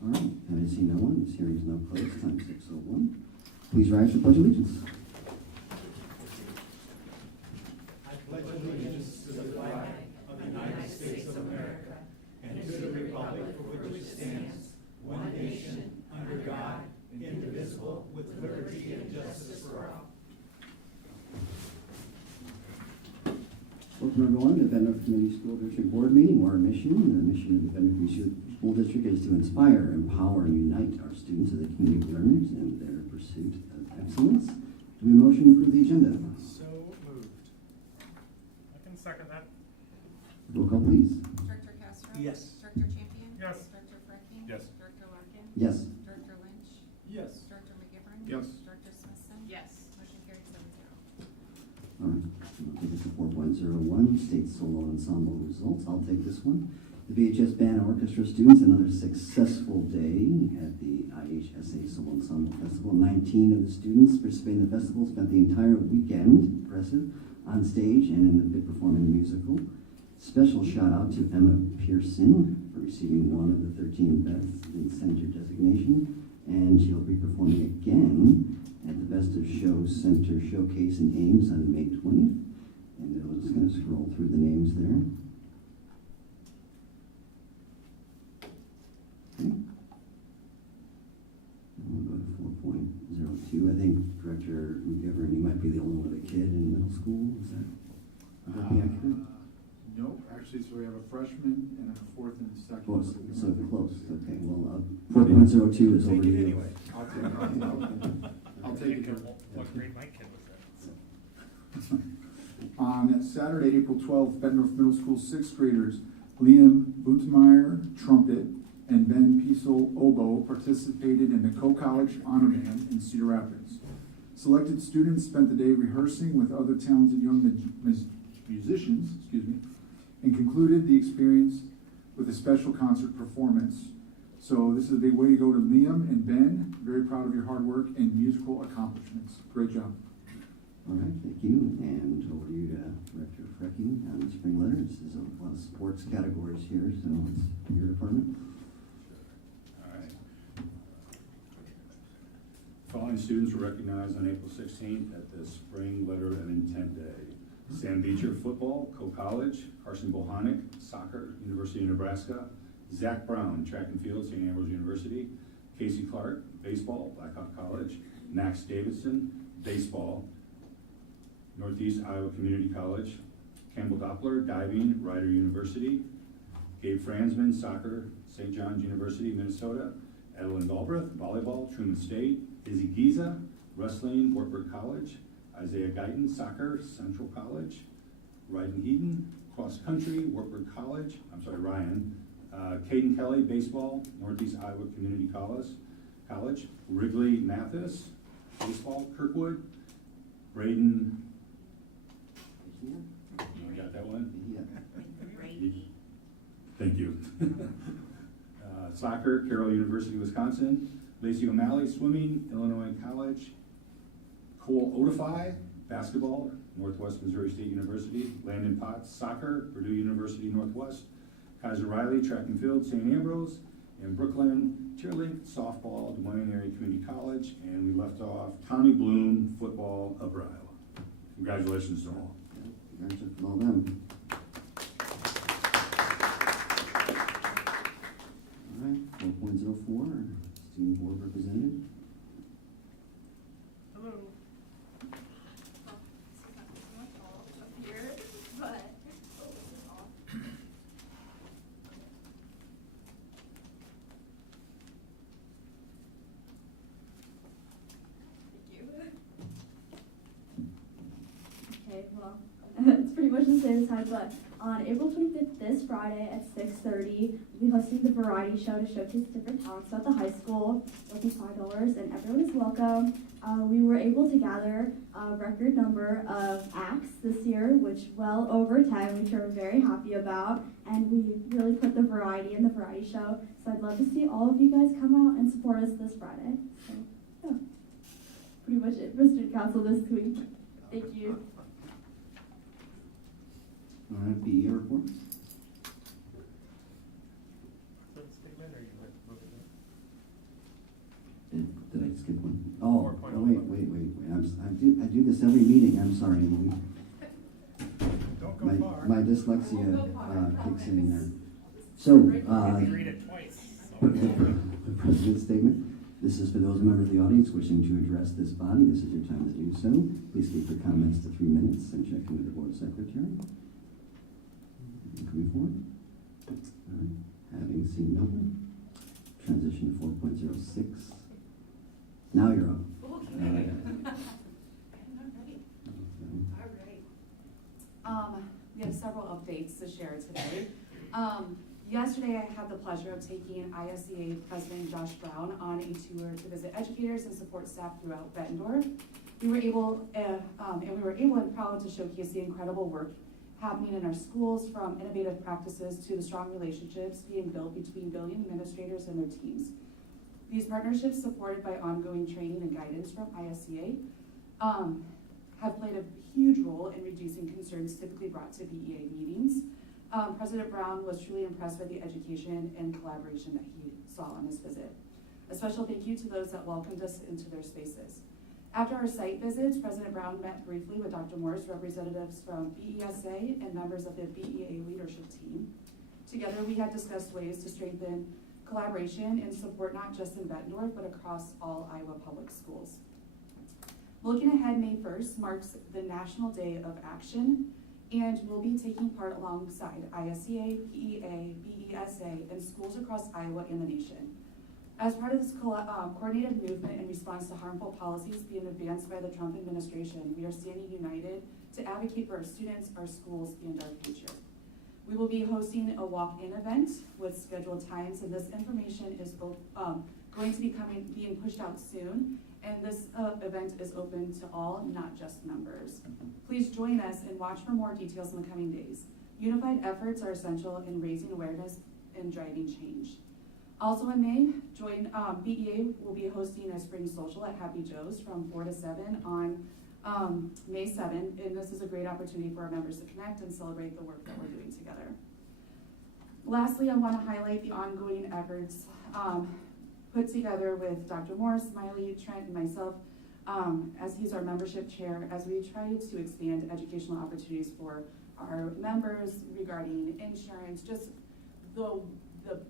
All right, I see no one. This hearing is now closed. Time 6:01. Please rise for pledge allegiance. I pledge allegiance to the flag of the United States of America and to the republic for which it stands, one nation, under God, indivisible, with liberty and justice for all. Welcome everyone to the Bettendorf Community School District Board meeting. Our mission, the mission of the Bettendorf Community School District is to inspire, empower, and unite our students as a community of learners in their pursuit of excellence. Do we have a motion to approve the agenda? So moved. I can second that. Roll call, please. Director Castro? Yes. Director Champion? Yes. Director Frecking? Yes. Director Larkin? Yes. Director Lynch? Yes. Director McGivern? Yes. Director Smithson? Yes. Motion carried 7-0. All right, I'll take this to 4.01, State Solo Ensemble results. I'll take this one. The VHS Band and Orchestra students, another successful day at the IHSA Solo Ensemble Festival. 19 of the students participating in the festival spent the entire weekend, impressive, on stage and in the bit performing the musical. Special shout out to Emma Pearson for receiving one of the 13 Best in Center designation, and she'll be performing again at the Best of Show Center Showcase in Ames on May 20th. And we're just going to scroll through the names there. Okay. We'll go to 4.02. I think Director McGivern, you might be the only one with a kid in middle school. Would that be accurate? freshman and a fourth and a second. Close, so close, okay, well, 4.02 is over Take to it you. anyway. I'll take it. I'll take it. What grade my kid was in? On Saturday, April 12th, Bettendorf Middle School sixth graders Liam Bootmeyer, trumpet, and Ben Piesel, oboe, participated in the Co-College Honor Band in Cedar Rapids. Selected students spent the day rehearsing with other talented young musicians, and concluded the experience with a special concert performance. So this is a big way to go to Liam and Ben. Very proud of your hard work and musical accomplishments. Great job. All right, thank you, and over to you, Director Frecking, on spring letters. There's a lot of sports categories here, so it's your department. All right. Following students were recognized on April 16th at the Spring Letter of Intent Day. Sam Beecher, football, Co-College; Carson Bohanik, soccer, University of Nebraska; Zach Brown, track and field, St. Ambrose University; Casey Clark, baseball, Blackhawk College; Max Davidson, baseball, Northeast Iowa Community College; Campbell Doppler, diving, Rider University; Gabe Franzman, soccer, St. John's University, Minnesota; Edelyn Galbraith, volleyball, Truman State; Izzy Giza, wrestling, Wartburg College; Isaiah Guyton, soccer, Central College; Ryden Heaton, cross country, Wartburg College, Ryan; Caden Kelly, baseball, Northeast Iowa Community College; Wrigley Mathis, baseball, Kirkwood; Braden, I got that one? Yeah. Thank you. Soccer, Carroll University, Wisconsin; Lacey O'Malley, swimming, Illinois College; Cole Odify, basketball, Northwest Missouri State University; Landon Potts, soccer, Purdue University Northwest; Kaiser Riley, track and field, St. Ambrose; and Brooklyn, cheerleading, softball, Des Moines Area Community College; and we left off Tommy Bloom, football, Upper Iowa. Congratulations to all. Congratulations to all them. All right, 4.04, student board representative. Hello. Up here, but. Okay, well, it's pretty much the same time, but on April 25th, this Friday at 6:30, we'll be hosting the variety show to showcase different talents about the high school. It'll be $5 and everyone is welcome. We were able to gather a record number of acts this year, which well over 10, which we're very happy about. And we really put the variety in the variety show. So I'd love to see all of you guys come out and support us this Friday. So, yeah, pretty much it for student council this week. Thank you. All right, BE reports. Statement, or you went moving Did I skip one? Oh, 4.01. wait. I do this every meeting. I'm sorry, Amy. it? Don't go far. My dyslexia kicks in there. So, You can read it twice. the president's statement. This is for those members of the audience wishing to address this body. This is your time to do so. Please keep your comments to 3 minutes and check in with the board secretary. Coming forward. All right. Having seen no one, transition to 4.06. Now you're up. Okay. All right. We have several updates to share today. Yesterday, I had the pleasure of taking ISEA President Josh Brown on a tour to visit educators and support staff throughout Bettendorf. We were able and proud to showcase the incredible work happening in our schools, from innovative practices to the strong relationships being built between building administrators and their teams. These partnerships, supported by ongoing training and guidance from ISEA, have played a huge role in reducing concerns typically brought to BEA meetings. President Brown was truly impressed by the education and collaboration that he saw on his visit. A special thank you to those that welcomed us into their spaces. After our site visits, President Brown met briefly with Dr. Morris, representatives from BESA, and members of the BEA leadership team. Together, we had discussed ways to strengthen collaboration and support not just in Bettendorf, but across all Iowa public schools. Looking ahead, May 1st marks the National Day of Action. and will be taking part alongside ISEA, PEA, BESA, and schools across Iowa and the nation. As part of this coordinated movement in response to harmful policies being advanced by the Trump administration, we are standing united to advocate for our students, our schools, and our future. We will be hosting a walk-in event with scheduled times, and this information is going to be being pushed out soon. And this event is open to all, not just members. Please join us and watch for more details in the coming days. Unified efforts are essential in raising awareness and driving change. Also in May, BEA will be hosting a spring social at Happy Joe's from 4 to 7 on May 7th, and this is a great opportunity for our members to connect and celebrate the work that we're doing together. Lastly, I want to highlight the ongoing efforts put together with Dr. Morris, Miley, Trent, and myself, as he's our membership chair, as we try to expand educational opportunities for our members regarding insurance, just the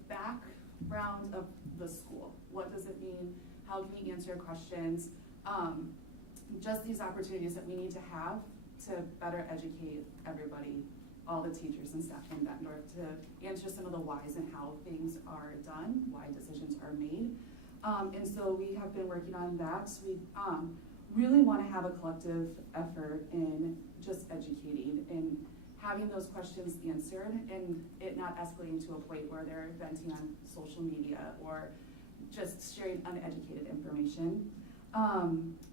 background of the school. What does it mean? How can we answer questions? Just these opportunities that we need to have to better educate everybody, all the teachers and staff in Bettendorf, to answer some of the whys and how things are done, why decisions are made. And so we have been working on that. We really want to have a collective effort in just educating and having those questions answered, and it not escalating to a point where they're venting on social media or just sharing uneducated information.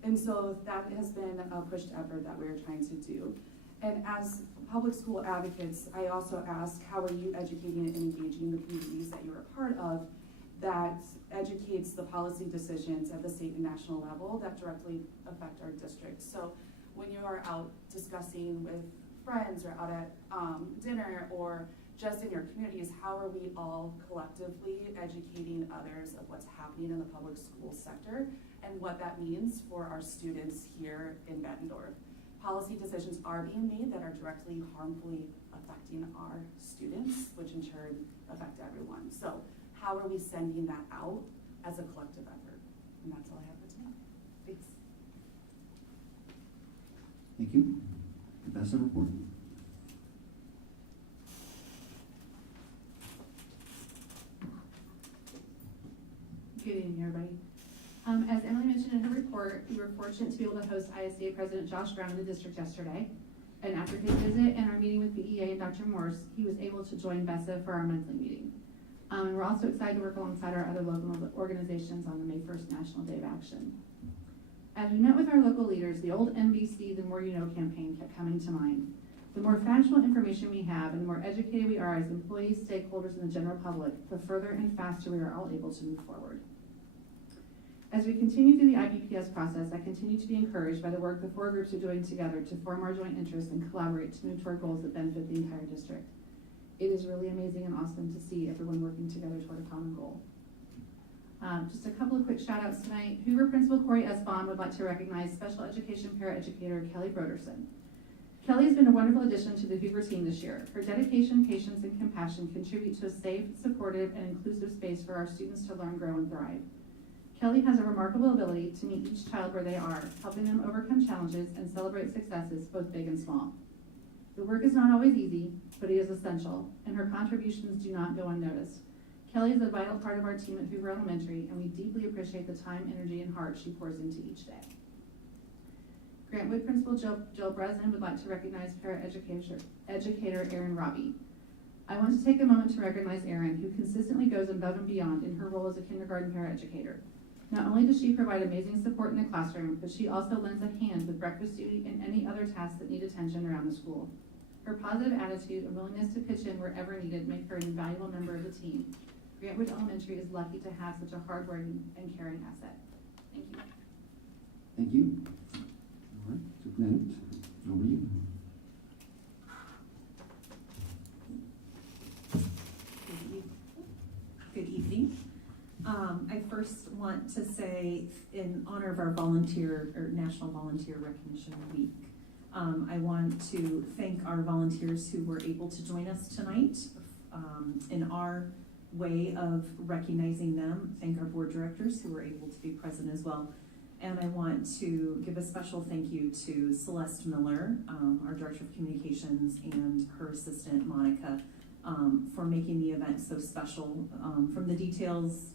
And so that has been a pushed effort that we're trying to do. And as public school advocates, I also ask, how are you educating and engaging the communities that you're a part of that educates the policy decisions at the state and national level that directly affect our district? So when you are out discussing with friends or out at dinner or just in your communities, how are we all collectively educating others of what's happening in the public school sector and what that means for our students here in Bettendorf? Policy decisions are being made that are directly harmfully affecting our students, which in turn affect everyone. So how are we sending that out as a collective effort? And that's all I have for tonight. Thanks. Thank you. Professor report. Good evening, everybody. As Emily mentioned in her report, we were fortunate to be able to host ISDA President Josh Brown in the district yesterday. And after his visit and our meeting with BEA and Dr. Morse, he was able to join BESA for our monthly meeting. And we're also excited to work alongside our other local organizations on the May 1st National Day of Action. As we met with our local leaders, the old NBC, the More You Know campaign kept coming to mind. The more factual information we have and the more educated we are as employees, stakeholders, and the general public, the further and faster we are all able to move forward. As we continue through the IBPS process, I continue to be encouraged by the work the four groups are doing together to form our joint interests and collaborate to move toward goals that benefit the entire district. It is really amazing and awesome to see everyone working together toward a common goal. Just a couple of quick shout outs tonight. Hoover Principal Corey Esbon would like to recognize Special Education Paraeducator Kelly Broderson. Kelly has been a wonderful addition to the Hoover team this year. Her dedication, patience, and compassion contribute to a safe, supportive, and inclusive space for our students to learn, grow, and thrive. Kelly has a remarkable ability to meet each child where they are, helping them overcome challenges and celebrate successes, both big and small. The work is not always easy, but it is essential, and her contributions do not go unnoticed. Kelly is a vital part of our team at Hoover Elementary, and we deeply appreciate the time, energy, and heart she pours into each day. Grantwood Principal Jill Bresnan would like to recognize paraeducator Erin Robbie. I want to take a moment to recognize Erin, who consistently goes above and beyond in her role as a kindergarten paraeducator. Not only does she provide amazing support in the classroom, but she also lends a hand with breakfast duty and any other tasks that need attention around the school. Her positive attitude and willingness to pitch in wherever needed make her an invaluable member of the team. Grantwood Elementary is lucky to have such a hardworking and caring asset. Thank you. Thank you. All right, Superintendent, over to you. Good evening. I first want to say, in honor of our National Volunteer Recognition Week, I want to thank our volunteers who were able to join us tonight in our way of recognizing them. Thank our board directors who were able to be present as well. And I want to give a special thank you to Celeste Miller, our Director of Communications, and her assistant, Monica, for making the event so special. From the details,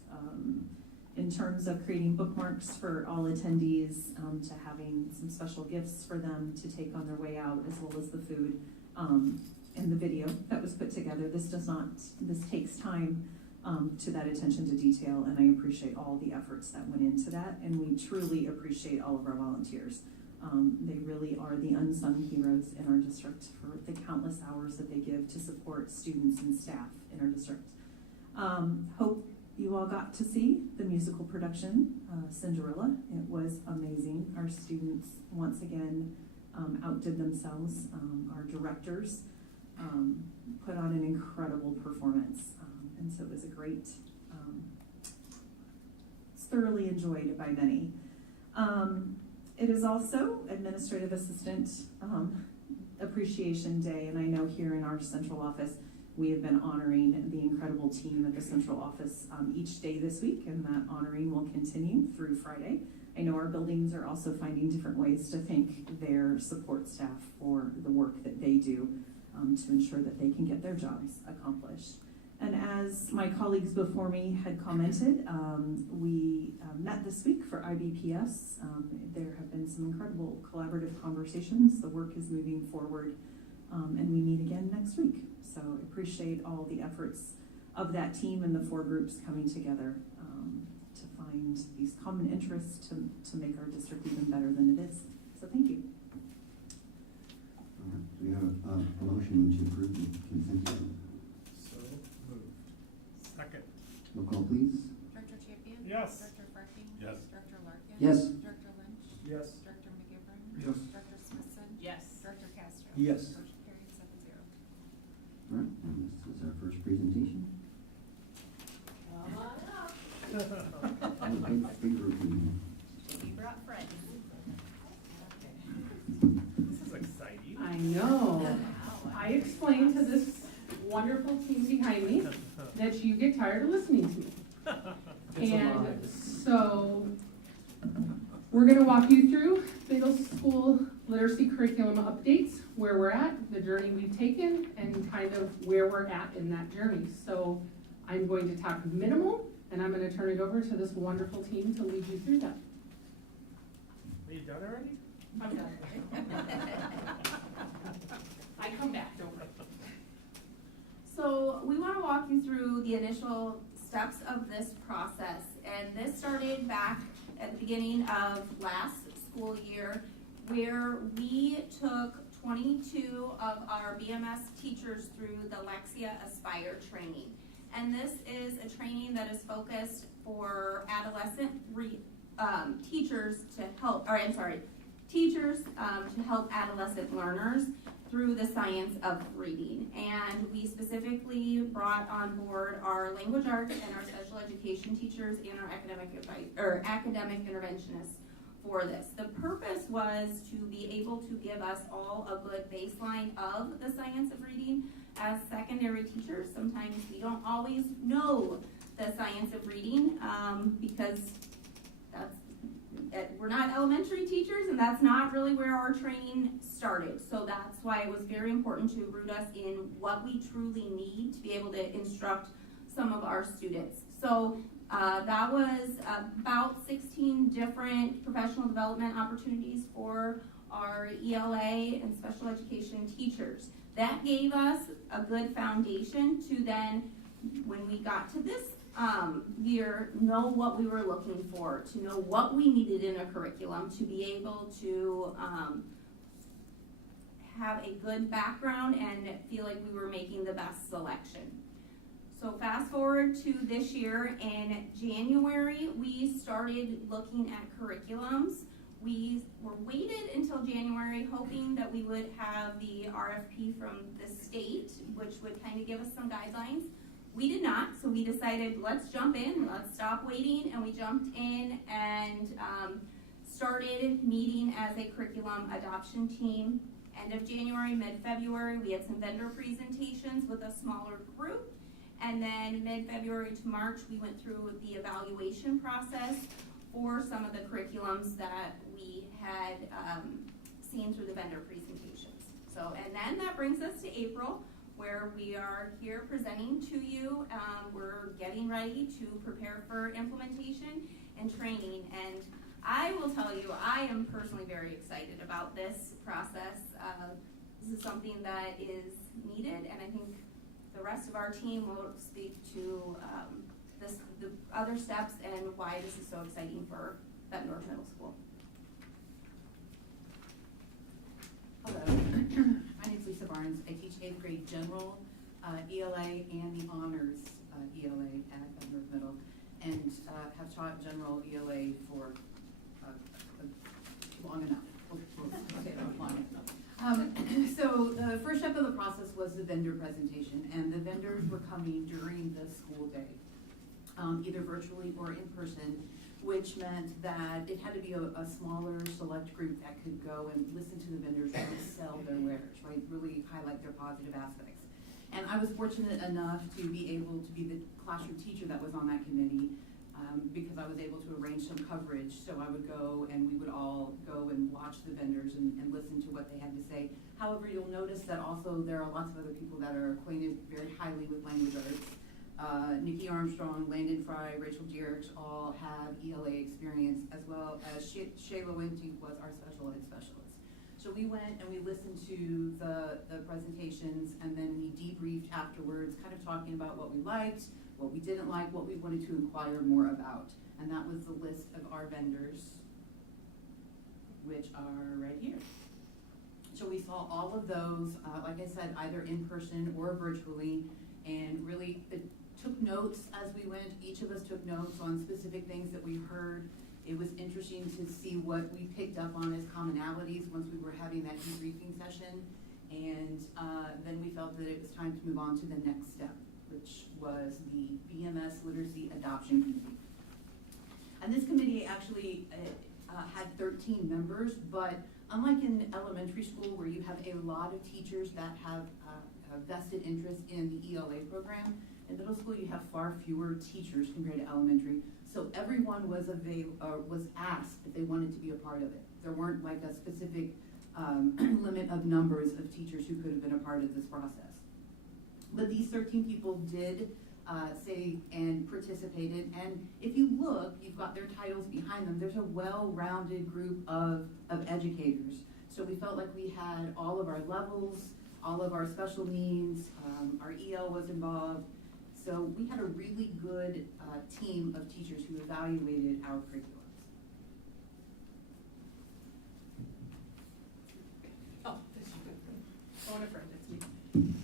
in terms of creating bookmarks for all attendees, to having some special gifts for them to take on their way out, as well as the food, and the video that was put together. This takes time to that attention to detail, and I appreciate all the efforts that went into that, and we truly appreciate all of our volunteers. They really are the unsung heroes in our district for the countless hours that they give to support students and staff in our district. Hope you all got to see the musical production, Cinderella. It was amazing. Our students, once again, outdid themselves. Our directors put on an incredible performance. And so it was a great, it's thoroughly enjoyed by many. It is also Administrative Assistant Appreciation Day, and I know here in our central office, we have been honoring the incredible team at the central office each day this week, and that honoring will continue through Friday. I know our buildings are also finding different ways to thank their support staff for the work that they do to ensure that they can get their jobs accomplished. And as my colleagues before me had commented, we met this week for IBPS. There have been some incredible collaborative conversations. The work is moving forward, and we meet again next week. So I appreciate all the efforts of that team and the 4 groups coming together to find these common interests to make our district even better than it is. So thank you. All right. Do we have a motion to approve the consent agenda? So moved. Second. Roll call, please. Director Champion? Yes. Director Farking? Yes. Director Larkin? Yes. Director Lynch? Yes. Director McGivern? Yes. Director Smithson? Yes. Director Castro? Yes. Motion carried 7-0. All right, and this is our first presentation. Big group in We brought friends. This is exciting. I know. I explained to this wonderful team behind me that you get tired of listening to me. And so we're gonna walk you through middle school literacy curriculum updates, where we're at, the journey we've taken, and kind of where we're at in that journey. So I'm going to talk minimal, and I'm gonna turn it over to this wonderful team to lead you through that. Are you done already? I'm done. I come back, don't worry. So we want to walk you through the initial steps of this process. And this started back at the beginning of last school year, where we took 22 of our BMS teachers through the Lexia Aspire training. And this is a training that is focused for adolescent teachers to help adolescent learners through the science of reading. And we specifically brought on board our language arts and our special education teachers and our academic interventionists for this. The purpose was to be able to give us all a good baseline of the science of reading. As secondary teachers, sometimes we don't always know the science of reading because we're not elementary teachers, and that's not really where our training started. So that's why it was very important to root us in what we truly need to be able to instruct some of our students. So that was about 16 different professional development opportunities for our ELA and special education teachers. That gave us a good foundation to then, when we got to this year, know what we were looking for, to know what we needed in a curriculum, to be able to have a good background and feel like we were making the best selection. So fast forward to this year, in January, we started looking at curriculums. We were waited until January, hoping that we would have the RFP from the state, which would kind of give us some guidelines. We did not, so we decided, let's jump in, let's stop waiting, and we jumped in and started meeting as a curriculum adoption team. End of January, mid-February, we had some vendor presentations with a smaller group, and then mid-February to March, we went through the evaluation process for some of the curriculums that we had seen through the vendor presentations. So, and then that brings us to April, where we are here presenting to you. We're getting ready to prepare for implementation and training. And I will tell you, I am personally very excited about this process. This is something that is needed, and I think the rest of our team will speak to the other steps and why this is so exciting for Bettendorf Middle School. Hello, my name's Lisa Barnes. I teach 8th grade general ELA and the honors ELA at Bettendorf Middle, and have taught general ELA for long enough. We'll say that long enough. So the first step of the process was the vendor presentation, and the vendors were coming during the school day, either virtually or in person, which meant that it had to be a smaller select group that could go and listen to the vendors really sell their wares, right? Really highlight their positive aspects. And I was fortunate enough to be able to be the classroom teacher that was on that committee, because I was able to arrange some coverage. So I would go and we would all go and watch the vendors and listen to what they had to say. However, you'll notice that also there are lots of other people that are acquainted very highly with language arts. Nikki Armstrong, Landon Fry, Rachel Dierks all have ELA experience, as well as Shayla Winty was our special ed specialist. So we went and we listened to the presentations, and then we debriefed afterwards, kind of talking about what we liked, what we didn't like, what we wanted to inquire more about. And that was the list of our vendors, which are right here. So we saw all of those, like I said, either in person or virtually, and really took notes as we went. Each of us took notes on specific things that we heard. It was interesting to see what we picked up on as commonalities once we were having that debriefing session. And then we felt that it was time to move on to the next step, which was the BMS Literacy Adoption Committee. And this committee actually had 13 members, but unlike in elementary school where you have a lot of teachers that have a vested interest in the ELA program, in middle school you have far fewer teachers compared to elementary. So everyone was asked if they wanted to be a part of it. There weren't like a specific limit of numbers of teachers who could have been a part of this process. But these 13 people did say and participated, and if you look, you've got their titles behind them. There's a well-rounded group of educators. So we felt like we had all of our levels, all of our special needs, our EL was involved. So we had a really good team of teachers who evaluated our curriculums. Oh, phone a friend, it's me.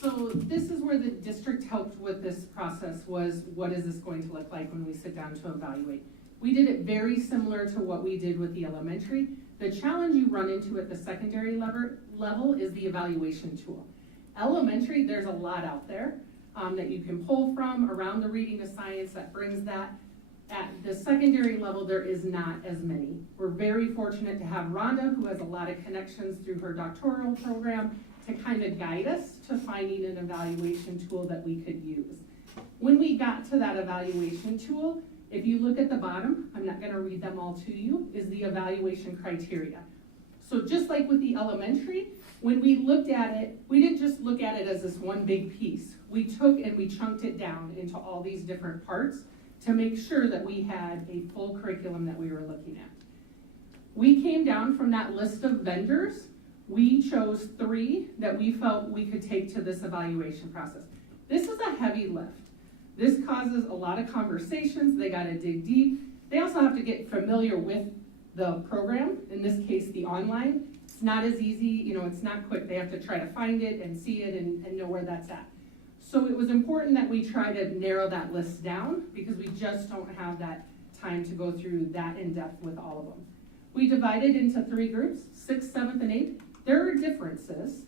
So this is where the district helped with this process, was what is this going to look like when we sit down to evaluate. We did it very similar to what we did with the elementary. The challenge you run into at the secondary level is the evaluation tool. Elementary, there's a lot out there that you can pull from around the reading to science that brings that. At the secondary level, there is not as many. We're very fortunate to have Rhonda, who has a lot of connections through her doctoral program, to kind of guide us to finding an evaluation tool that we could use. When we got to that evaluation tool, if you look at the bottom, I'm not going to read them all to you, is the evaluation criteria. So just like with the elementary, when we looked at it, we didn't just look at it as this one big piece. We took and we chunked it down into all these different parts to make sure that we had a full curriculum that we were looking at. We came down from that list of vendors. We chose 3 that we felt we could take to this evaluation process. This is a heavy lift. This causes a lot of conversations. They got to dig deep. They also have to get familiar with the program, in this case, the online. It's not as easy, it's not quick. They have to try to find it and see it and know where that's at. So it was important that we try to narrow that list down, because we just don't have that time to go through that in depth with all of them. We divided into 3 groups, 6th, 7th, and 8th. There are differences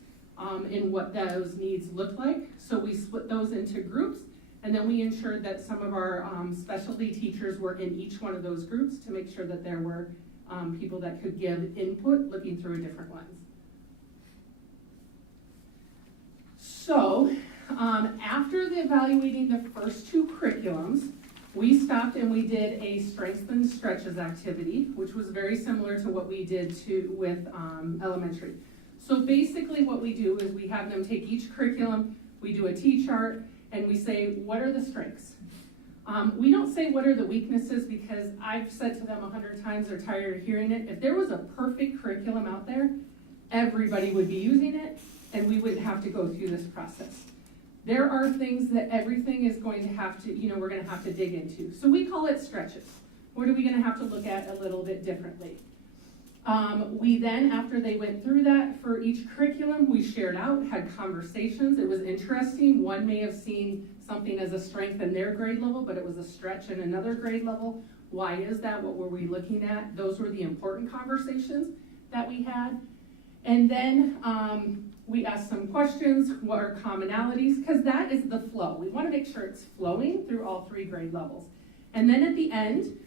in what those needs look like. So we split those into groups, and then we ensured that some of our specialty teachers were in each one of those groups to make sure that there were people that could give input looking through a different lens. So after evaluating the first 2 curriculums, we stopped and we did a strengths and stretches activity, which was very similar to what we did with elementary. So basically what we do is we have them take each curriculum, we do a T-chart, and we say, what are the strengths? We don't say what are the weaknesses, because I've said to them 100 times, they're tired of hearing it. If there was a perfect curriculum out there, everybody would be using it, and we wouldn't have to go through this process. There are things that everything is going to have to, we're gonna have to dig into. So we call it stretches. What are we gonna have to look at a little bit differently? We then, after they went through that for each curriculum, we shared out, had conversations. It was interesting. One may have seen something as a strength in their grade level, but it was a stretch in another grade level. Why is that? What were we looking at? Those were the important conversations that we had. And then we asked some questions. What are commonalities? Because that is the flow. We want to make sure it's flowing through all 3 grade levels. And then at the end,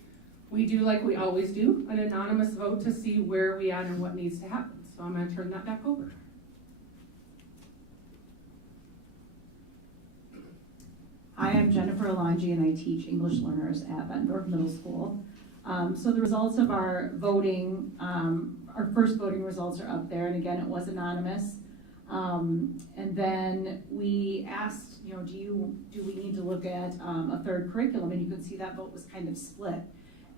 we do like we always do, an anonymous vote to see where we at and what needs to happen. So I'm going to turn that back over. Hi, I'm Jennifer Alonji, and I teach English learners at Bettendorf Middle School. So the results of our voting, our first voting results are up there, and again, it was anonymous. And then we asked, do we need to look at a third curriculum? And you can see that vote was kind of split.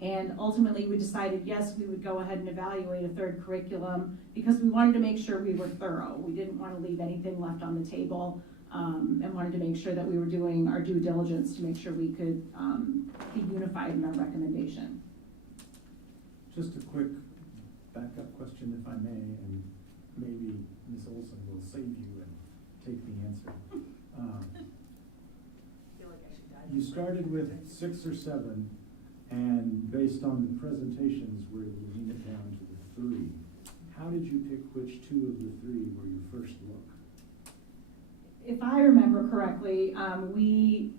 And ultimately, we decided, yes, we would go ahead and evaluate a third curriculum because we wanted to make sure we were thorough. We didn't want to leave anything left on the table, and wanted to make sure that we were doing our due diligence to make sure we could be unified in our recommendation. Just a quick backup question, if I may, and maybe Ms. Olson will save you and take the answer. You started with 6 or 7, and based on the presentations, we're able to lean it down to the 3. How did you pick which 2 of the 3 were your first look? If I remember correctly, we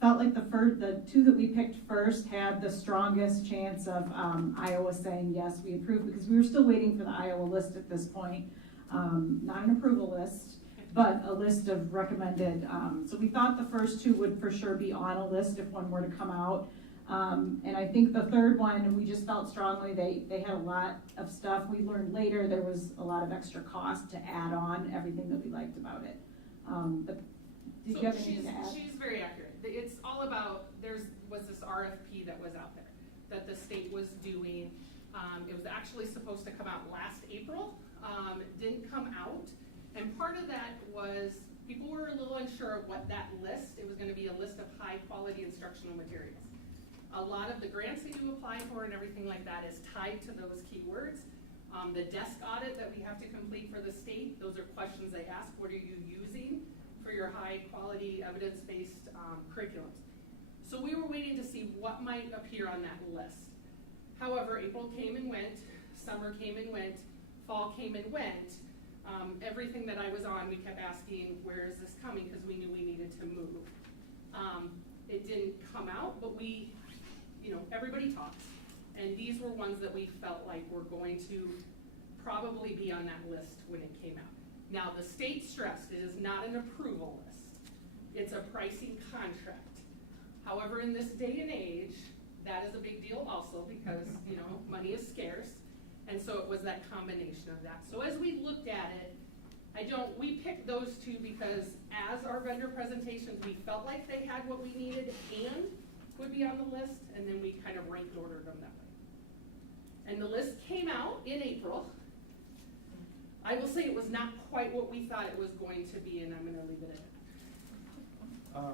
felt like the 2 that we picked first had the strongest chance of Iowa saying yes, we approve, because we were still waiting for the Iowa list at this point. Not an approval list, but a list of recommended. So we thought the first 2 would for sure be on a list if one were to come out. And I think the third one, we just felt strongly they had a lot of stuff. We learned later there was a lot of extra cost to add on everything that we liked about it. But did you have anything to add? She's very accurate. It's all about, was this RFP that was out there that the state was doing. It was actually supposed to come out last April. It didn't come out. And part of that was people were a little unsure of what that list, it was going to be a list of high quality instructional materials. A lot of the grants that you apply for and everything like that is tied to those keywords. The desk audit that we have to complete for the state, those are questions they ask. What are you using for your high quality evidence-based curriculums? So we were waiting to see what might appear on that list. However, April came and went, summer came and went, fall came and went. Everything that I was on, we kept asking, where is this coming? Because we knew we needed to move. It didn't come out, but we, everybody talks. And these were ones that we felt like were going to probably be on that list when it came out. Now, the state stressed it is not an approval list. It's a pricing contract. However, in this day and age, that is a big deal also because, money is scarce. And so it was that combination of that. So as we looked at it, we picked those 2 because as our vendor presentations, we felt like they had what we needed and would be on the list, and then we kind of ranked ordered them that way. And the list came out in April. I will say it was not quite what we thought it was going to be, and I'm going to leave it at that.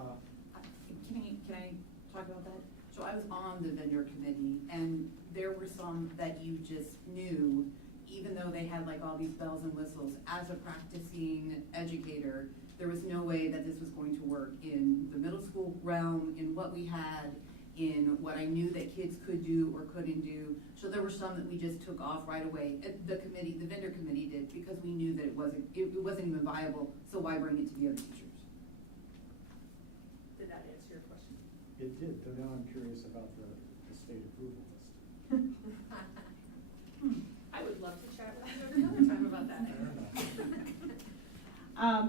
Can I talk about that? So I was on the vendor committee, and there were some that you just knew, even though they had like all these bells and whistles, as a practicing educator, there was no way that this was going to work in the middle school realm, in what we had, in what I knew that kids could do or couldn't do. So there were some that we just took off right away. The vendor committee did, because we knew that it wasn't even viable, so why bring it to the other teachers? Did that answer your question? It did, though now I'm curious about the state approval list. I would love to chat with you another time about that.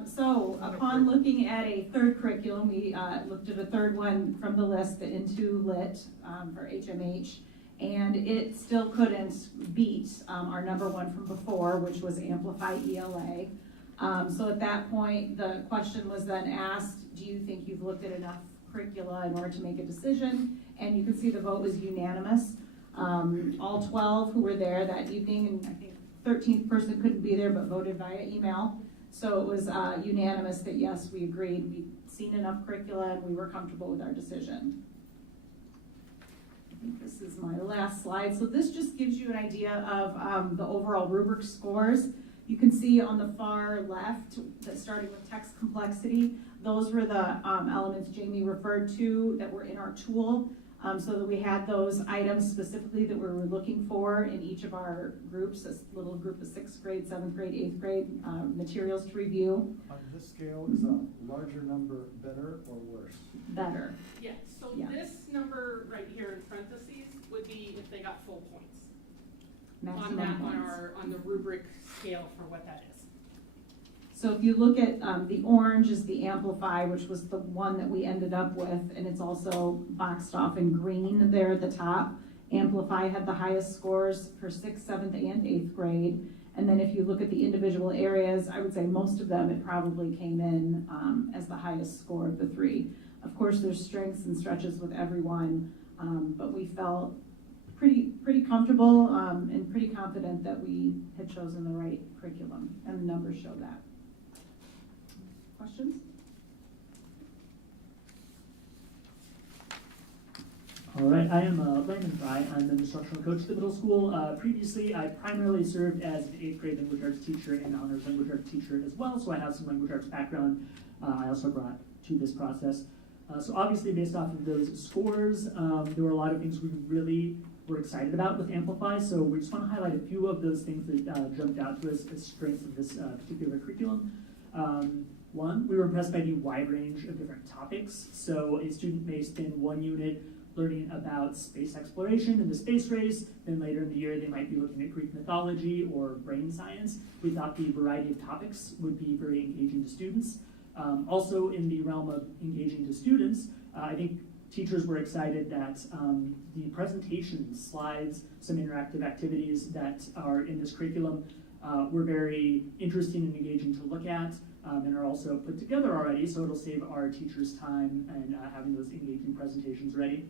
So upon looking at a third curriculum, we looked at a third one from the list, the Into Lit for HMH, and it still couldn't beat our number one from before, which was Amplify ELA. So at that point, the question was then asked, do you think you've looked at enough curricula in order to make a decision? And you can see the vote was unanimous. All 12 who were there that evening, and I think 13th person couldn't be there but voted via email. So it was unanimous that yes, we agreed. We'd seen enough curricula and we were comfortable with our decision. I think this is my last slide. So this just gives you an idea of the overall rubric scores. You can see on the far left that starting with text complexity, those were the elements Jamie referred to that were in our tool. So that we had those items specifically that we were looking for in each of our groups, this little group of 6th grade, 7th grade, 8th grade materials to review. On this scale, is a larger number better or worse? Better. Yeah, so Yeah. this number right here in parentheses would be if they got full points. Maximum On points. on the rubric scale for what that is. So if you look at the orange is the Amplify, which was the one that we ended up with, and it's also boxed off in green there at the top. Amplify had the highest scores for 6th, 7th, and 8th grade. And then if you look at the individual areas, I would say most of them, it probably came in as the highest score of the three. Of course, there's strengths and stretches with everyone, but we felt pretty comfortable and pretty confident that we had chosen the right curriculum, and the numbers show that. Questions? All right, I am Landon Fry. I'm an instructional coach at the middle school. Previously, I primarily served as an 8th grade language arts teacher and honors language arts teacher as well, so I have some language arts background I also brought to this process. So obviously, based off of those scores, there were a lot of things we really were excited about with Amplify, so we just want to highlight a few of those things that jumped out to us as strengths of this particular curriculum. One, we were impressed by the wide range of different topics. So a student may spend one unit learning about space exploration and the space race, then later in the year they might be looking at Greek mythology or brain science. We thought the variety of topics would be very engaging to students. Also in the realm of engaging to students, I think teachers were excited that the presentations, slides, some interactive activities that are in this curriculum were very interesting and engaging to look at. And are also put together already, so it'll save our teachers time and having those engaging presentations ready.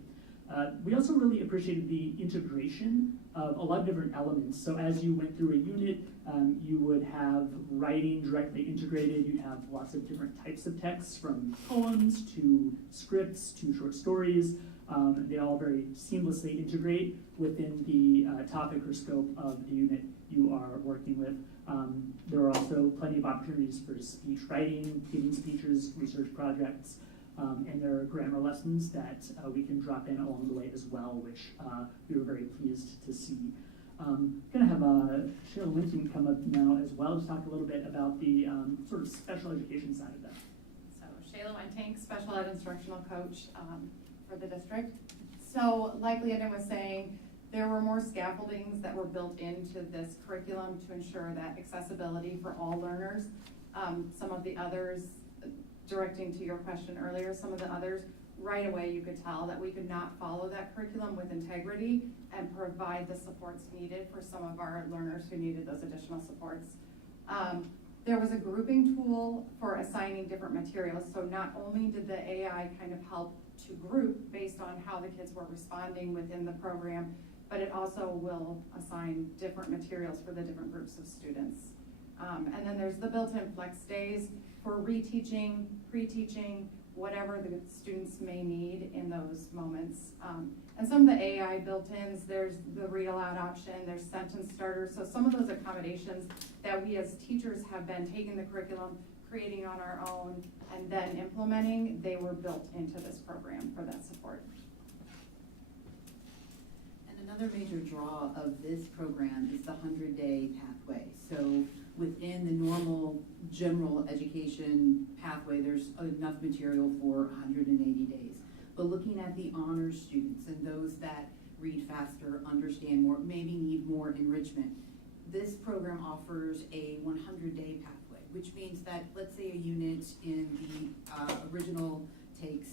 We also really appreciated the integration of a lot of different elements. So as you went through a unit, you would have writing directly integrated. You'd have lots of different types of texts, from poems to scripts to short stories. They all very seamlessly integrate within the topic or scope of the unit you are working with. There are also plenty of opportunities for speech writing, giving speeches, research projects, and there are grammar lessons that we can drop in along the way as well, which we were very pleased to see. I'm going to have Shayla Winton come up now as well to talk a little bit about the sort of special education side of that. So Shayla Winton, special ed instructional coach for the district. So like Leandon was saying, there were more scaffoldings that were built into this curriculum to ensure that accessibility for all learners. Some of the others, directing to your question earlier, some of the others, right away you could tell that we could not follow that curriculum with integrity and provide the supports needed for some of our learners who needed those additional supports. There was a grouping tool for assigning different materials, so not only did the AI kind of help to group based on how the kids were responding within the program, but it also will assign different materials for the different groups of students. And then there's the built-in flex days for reteaching, pre-teaching, whatever the students may need in those moments. And some of the AI built-ins, there's the read aloud option, there's sentence starters. So some of those accommodations that we as teachers have been taking the curriculum, creating on our own, and then implementing, they were built into this program for that support. Another major draw of this program is the 100-day pathway. So within the normal general education pathway, there's enough material for 180 days. But looking at the honors students and those that read faster, understand more, maybe need more enrichment, this program offers a 100-day pathway, which means that, let's say a unit in the original takes,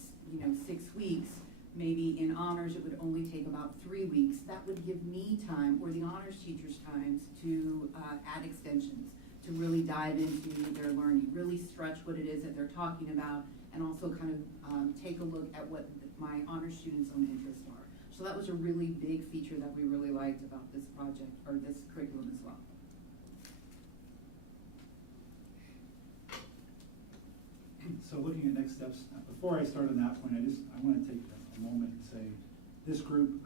6 weeks, maybe in honors it would only take about 3 weeks. That would give me time, or the honors teachers times, to add extensions, to really dive into their learning, really stretch what it is that they're talking about, and also kind of take a look at what my honors students' own interests are. So that was a really big feature that we really liked about this project, or this curriculum as well. So looking at next steps, before I start on that point, I want to take a moment and say, this group,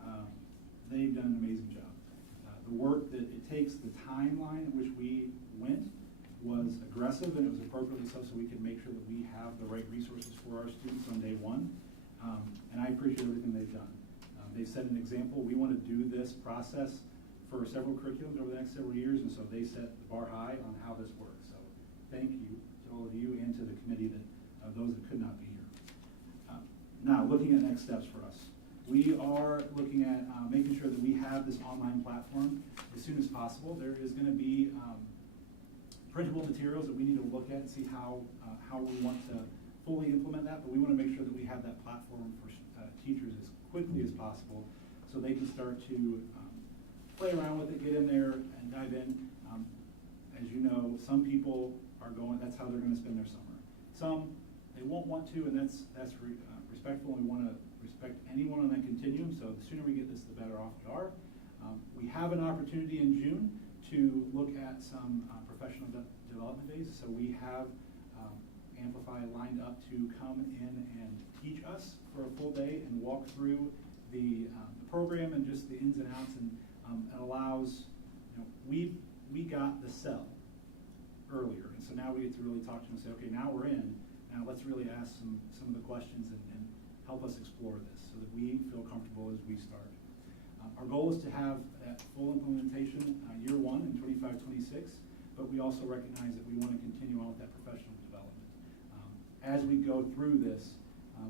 they've done an amazing job. The work that it takes, the timeline at which we went was aggressive, and it was appropriately so we could make sure that we have the right resources for our students on day one. And I appreciate everything they've done. They've set an example. We want to do this process for several curriculums over the next several years, and so they set the bar high on how this works. So thank you to all of you and to the committee, that those that could not be here. Now, looking at next steps for us. We are looking at making sure that we have this online platform as soon as possible. There is going to be printable materials that we need to look at and see how we want to fully implement that, but we want to make sure that we have that platform for teachers as quickly as possible so they can start to play around with it, get in there and dive in. As you know, some people are that's how they're going to spend their summer. Some, they won't want to, and that's respectful, and we want to respect anyone on that continuum, so the sooner we get this, the better off we are. We have an opportunity in June to look at some professional development days, so we have Amplify lined up to come in and teach us for a full day and walk through the program and just the ins and outs, and it allows, we got the sell earlier, and so now we get to really talk to them and say, okay, now we're in, now let's really ask some of the questions and help us explore this so that we feel comfortable as we start. Our goal is to have that full implementation year one in 25-26, but we also recognize that we want to continue on with that professional development. As we go through this,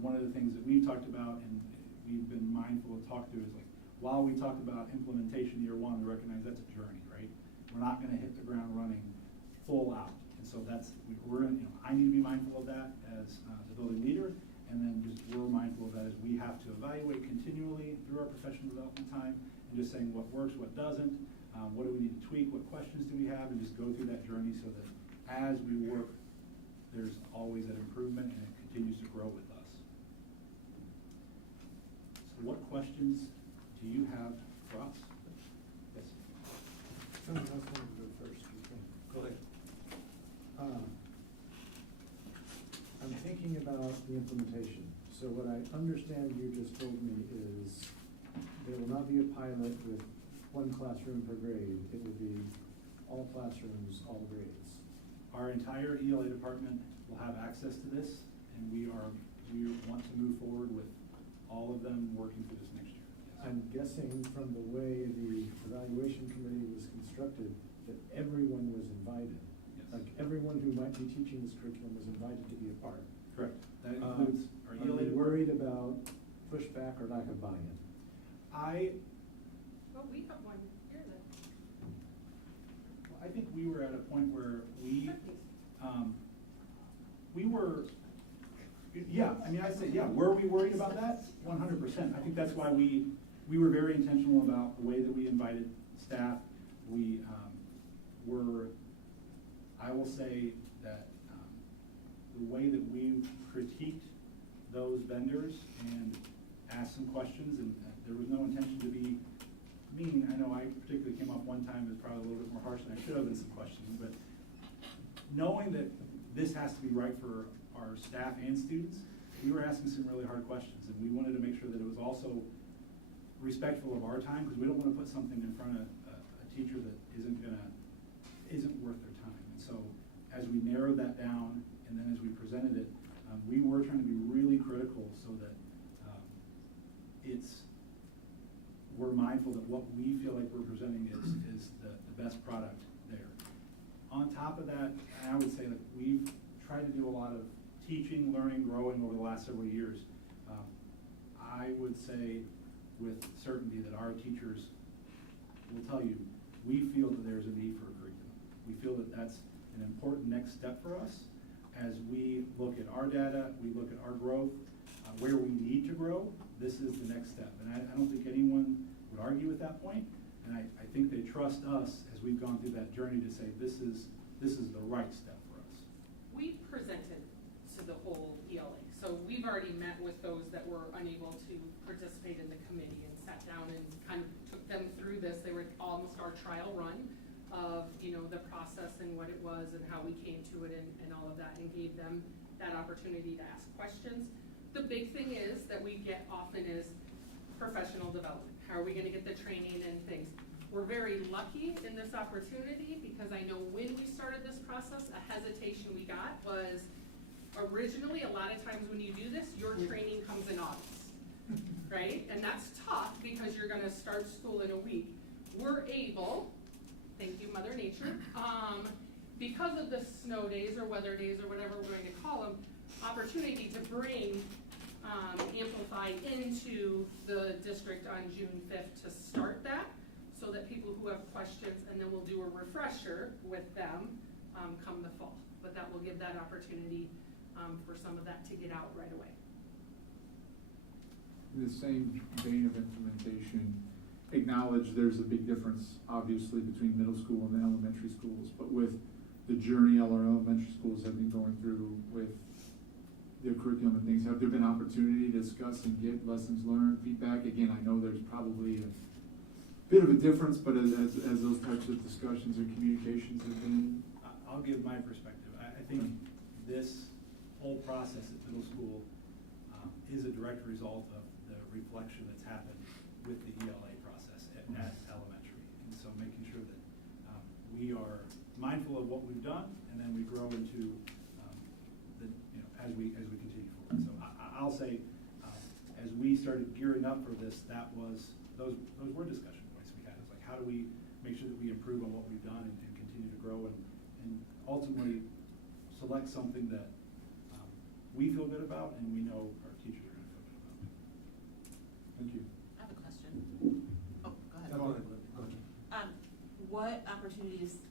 one of the things that we've talked about and we've been mindful of talking through is, like, while we talk about implementation year one, we recognize that's a journey, right? We're not going to hit the ground running full out. And so I need to be mindful of that as the building leader, and then just we're mindful of that as we have to evaluate continually through our professional development time, and just saying what works, what doesn't, what do we need to tweak, what questions do we have, and just go through that journey so that as we work, there's always that improvement and it continues to grow with us. So what questions do you have for us? Yes. Someone else wanted to go first. Go ahead. I'm thinking about the implementation. So what I understand you just told me is there will not be a pilot with one classroom per grade. It will be all classrooms, all grades. Our entire ELA department will have access to this, and we want to move forward with all of them working through this next year. Yes. I'm guessing from the way the evaluation committee was constructed that everyone was invited. Yes. Like everyone who might be teaching this curriculum was invited to be a part. Correct. That includes our Are ELA you worried about pushback or lack of buy-in? Well, we have one here then. I think we were at a point where I'd say, were we worried about that? 100%. I think that's why we were very intentional about the way that we invited staff. We I will say that the way that we critiqued those vendors and asked some questions, and there was no intention to be mean. I know I particularly came off one time as probably a little bit more harsh than I should have in some questions, but knowing that this has to be right for our staff and students, we were asking some really hard questions, and we wanted to make sure that it was also respectful of our time, because we don't want to put something in front of a teacher that isn't worth their time. And so as we narrowed that down, and then as we presented it, we were trying to be really critical so that we're mindful that what we feel like we're presenting is the best product there. On top of that, I would say that we've tried to do a lot of teaching, learning, growing over the last several years. I would say with certainty that our teachers will tell you, we feel that there's a need for a curriculum. We feel that an important next step for us as we look at our data, we look at our growth, where we need to grow. This is the next step. And I don't think anyone would argue with that point. And I think they trust us as we've gone through that journey to say this is the right step for us. We presented to the whole ELA. So we've already met with those that were unable to participate in the committee and sat down and kind of took them through this. They were almost our trial run of, the process and what it was and how we came to it and all of that, and gave them that opportunity to ask questions. The big thing is that we get often is professional development. How are we gonna get the training and things? We're very lucky in this opportunity because I know when we started this process, a hesitation we got was originally, a lot of times when you do this, your training comes in August, right? And that's tough because you're gonna start school in a week. We're able, thank you, Mother Nature, because of the snow days or weather days or whatever we're going to call them, opportunity to bring Amplify into the district on June 5th to start that, so that people who have questions, and then we'll do a refresher with them come the fall. But that will give that opportunity for some of that to get out right away. In the same vein of implementation, acknowledge there's a big difference, obviously, between middle school and the elementary schools, but with the journey our elementary schools have been going through with their curriculum and things, have there been opportunity to discuss and get lessons learned, feedback? Again, I know there's probably a bit of a difference, but as those types of discussions and communications have been. I'll give my perspective. I think this whole process at middle school is a direct result of the reflection that's happened with the ELA process at elementary. And so making sure that we are mindful of what we've done, and then we grow into as we continue forward. So I'll say, as we started gearing up for this, those were discussion points we had. It's like, how do we make sure that we improve on what we've done and continue to grow and ultimately select something that we feel good about and we know our teachers are going to feel good about. Thank you. I have a question. Oh, go ahead. What opportunities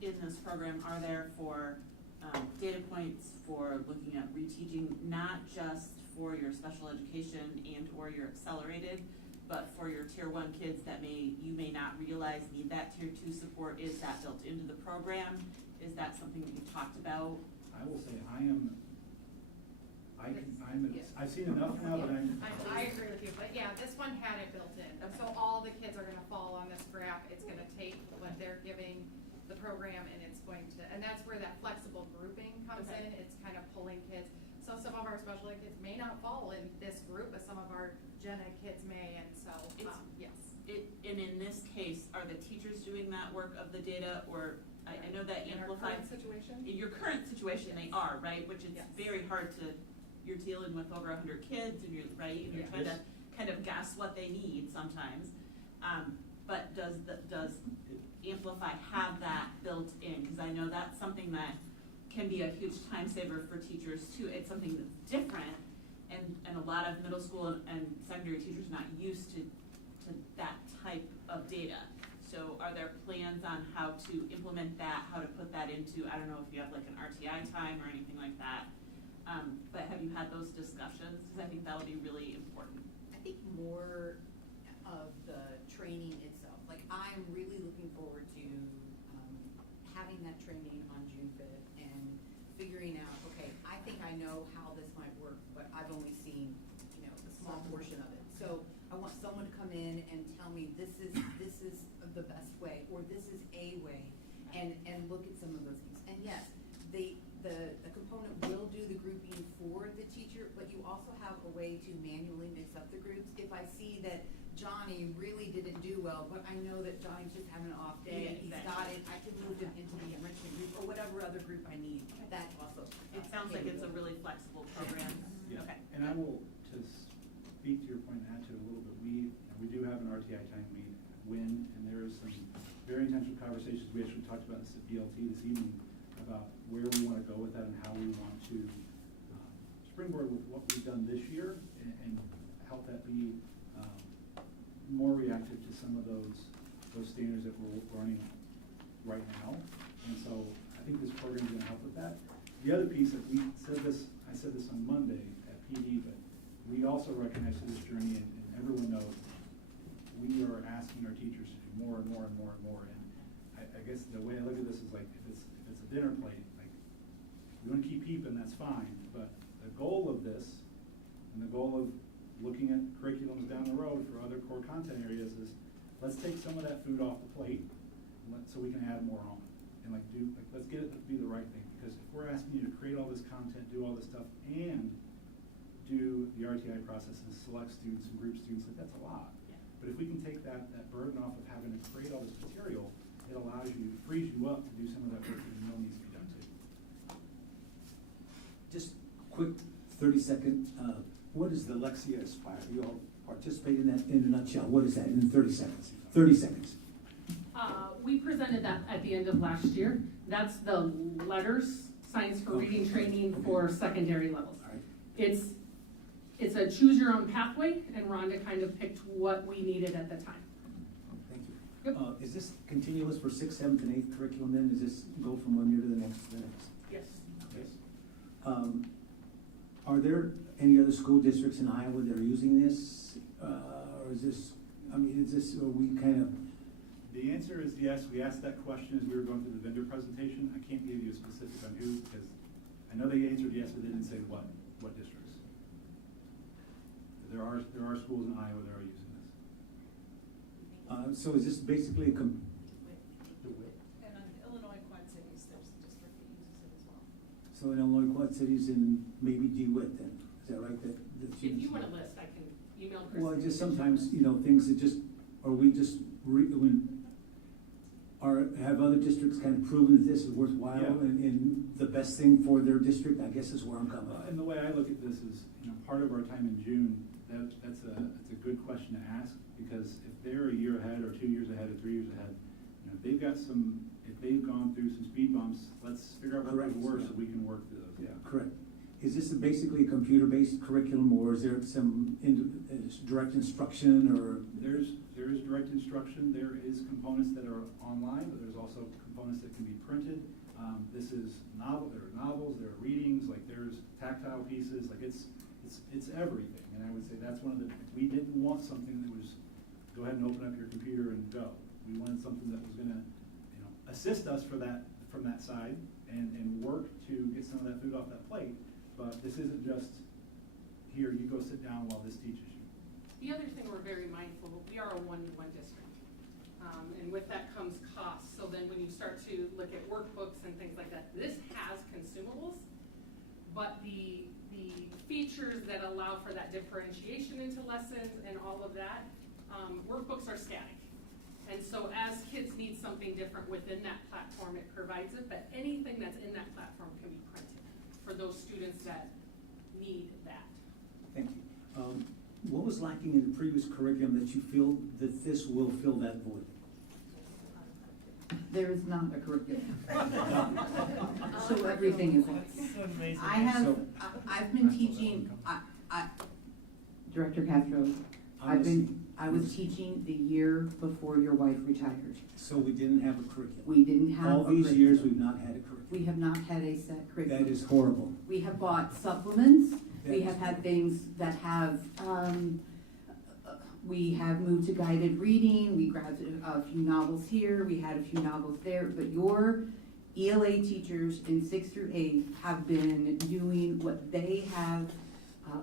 in this program are there for data points for looking at reteaching, not just for your special education and or your accelerated, but for your tier 1 kids that you may not realize need that tier 2 support? Is that built into the program? Is that something that you talked about? I will say I've seen enough now that I agree with you, but yeah, this one had it built in. So all the kids are gonna fall on this graph. It's gonna take what they're giving the program and it's going to, and that's where that flexible grouping comes in. It's kind of pulling kids. So some of our special ed kids may not fall in this group, but some of our gen ed kids may, and so, yes. And in this case, are the teachers doing that work of the data, or I know that Amplify. In your current situation, yes. They are, right? Which is very hard to, you're dealing with over 100 kids and you're trying to kind of guess what they need sometimes. But does Amplify have that built in? Because I know that's something that can be a huge time saver for teachers too. It's something that's different, and a lot of middle school and secondary teachers are not used to that type of data. So are there plans on how to implement that, how to put that into, I don't know if you have like an RTI time or anything like that, but have you had those discussions? Because I think that would be really important. I think more of the training itself. Like, I'm really looking forward to having that training on June 5th and figuring out, okay, I think I know how this might work, but I've only seen, a small portion of it. So I want someone to come in and tell me this is the best way, or this is a way, and look at some of those things. And yes, the component will do the grouping for the teacher, but you also have a way to manually mix up the groups. If I see that Johnny really didn't do well, but I know that Johnny's just having an off day, and he's got it, I can move him into the enrichment group or whatever other group I need. That also. It sounds like it's a really flexible program. Yeah. Okay. And I will, to speak to your point and add to it a little bit, we do have an RTI time win, and there is some very intentional conversations. We actually talked about this at BLT this evening about where we want to go with that and how we want to springboard with what we've done this year and help that be more reactive to some of those standards that we're running right now. And so I think this program is gonna help with that. The other piece that I said this on Monday at PD, but we also recognize through this journey, and everyone knows, we are asking our teachers to do more and more and more and more. And I guess the way I look at this is like, if it's a dinner plate, like, we want to keep heaping, that's fine. But the goal of this, and the goal of looking at curriculums down the road for other core content areas is, let's take some of that food off the plate, so we can add more on. And let's get it to be the right thing. Because if we're asking you to create all this content, do all this stuff, and do the RTI process and select students and group students, like, that's a lot. Yeah. But if we can take that burden off of having to create all this material, it allows you, frees you up to do some of that work that you know needs to be done too. Just quick 30-second, what is the Lexia Aspire? You all participate in that in a nutshell. What is that in 30 seconds? 30 seconds. We presented that at the end of last year. That's the letters, Science for Reading training for secondary levels. All right. It's a choose your own pathway, and Rhonda kind of picked what we needed at the time. Thank you. Yep. Is this continuous for 6th, 7th, and 8th curriculum then? Does this go from one year to the next? Yes. Yes. Are there any other school districts in Iowa that are using this? Or is this, are we kind of? The answer is yes. We asked that question as we were going through the vendor presentation. I can't give you a specific on who, because I know they answered yes, but they didn't say what districts. There are schools in Iowa that are using this. So is this basically a And on Illinois Quad Cities, there's a district that uses it as well. so in Illinois Quad Cities and maybe DeWitt then? Is that right? If you want a list, I can email Chris. Well, just sometimes, things that just, or we just, have other districts kind of proven that this is worthwhile Yeah. and the best thing for their district, I guess is where I'm coming from. And the way I look at this is, part of our time in June, that's a good question to ask, because if they're a year ahead or 2 years ahead or 3 years ahead, if they've gone through some speed bumps, let's figure out what those were so we can work through those. Yeah. Correct. Is this basically a computer-based curriculum, or is there some direct instruction, or? There is direct instruction. There is components that are online, but there's also components that can be printed. This is there are novels, there are readings, like there's tactile pieces, like it's everything. And I would say that's one of we didn't want something that was, go ahead and open up your computer and go. We wanted something that was gonna, assist us from that side and work to get some of that food off that plate. But this isn't just, here, you go sit down while this teaches you. The other thing we're very mindful of, we are a one-to-one district. And with that comes cost. So then when you start to look at workbooks and things like that, this has consumables, but the features that allow for that differentiation into lessons and all of that, workbooks are static. And so as kids need something different within that platform, it provides it, but anything that's in that platform can be printed for those students that need that. Thank you. What was lacking in the previous curriculum that you feel that this will fill that void? There is not a curriculum. So everything is this. I've been teaching, Director Castro, I was teaching the year before your wife retired. So we didn't have a curriculum? We didn't have all these years we've not had a curriculum? We have not had a set curriculum. That is horrible. We have bought supplements. We have had things that have, we have moved to guided reading. We grabbed a few novels here. We had a few novels there. But your ELA teachers in 6th through 8th have been doing what they have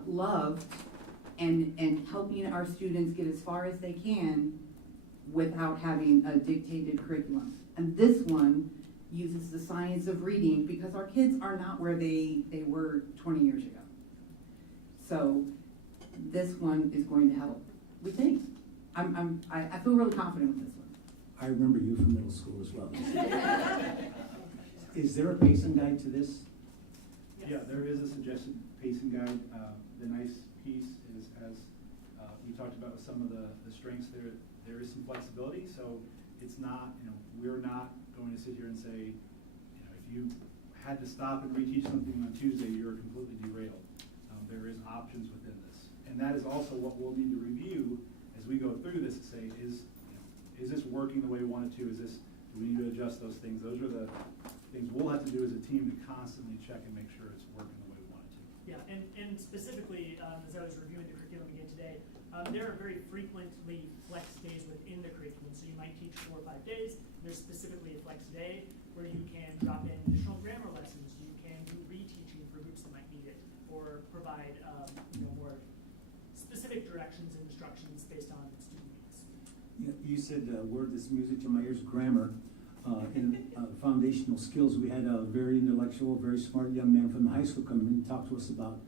loved and helping our students get as far as they can without having a dictated curriculum. And this one uses the science of reading because our kids are not where they were 20 years ago. So this one is going to help, we think. I feel really confident with this one. I remember you from middle school as well. Is there a pacing guide to this? Yeah, there is a suggested pacing guide. The nice piece is, as we talked about with some of the strengths there is some flexibility. So it's not, we're not going to sit here and say, if you had to stop and reteach something on Tuesday, you're completely derailed. There is options within this. And that is also what we'll need to review as we go through this to say, is this working the way we want it to? Do we need to adjust those things? Those are the things we'll have to do as a team to constantly check and make sure it's working the way we want it to. Yeah, and specifically, as I was reviewing the curriculum again today, there are very frequently flex days within the curriculum. So you might teach 4 or 5 days. There's specifically a flex day where you can drop in additional grammar lessons. You can do reteaching for groups that might need it, or provide more specific directions and instructions based on student needs. You said a word that's music to my ears, grammar. In foundational skills, we had a very intellectual, very smart young man from the high school come in and talk to us about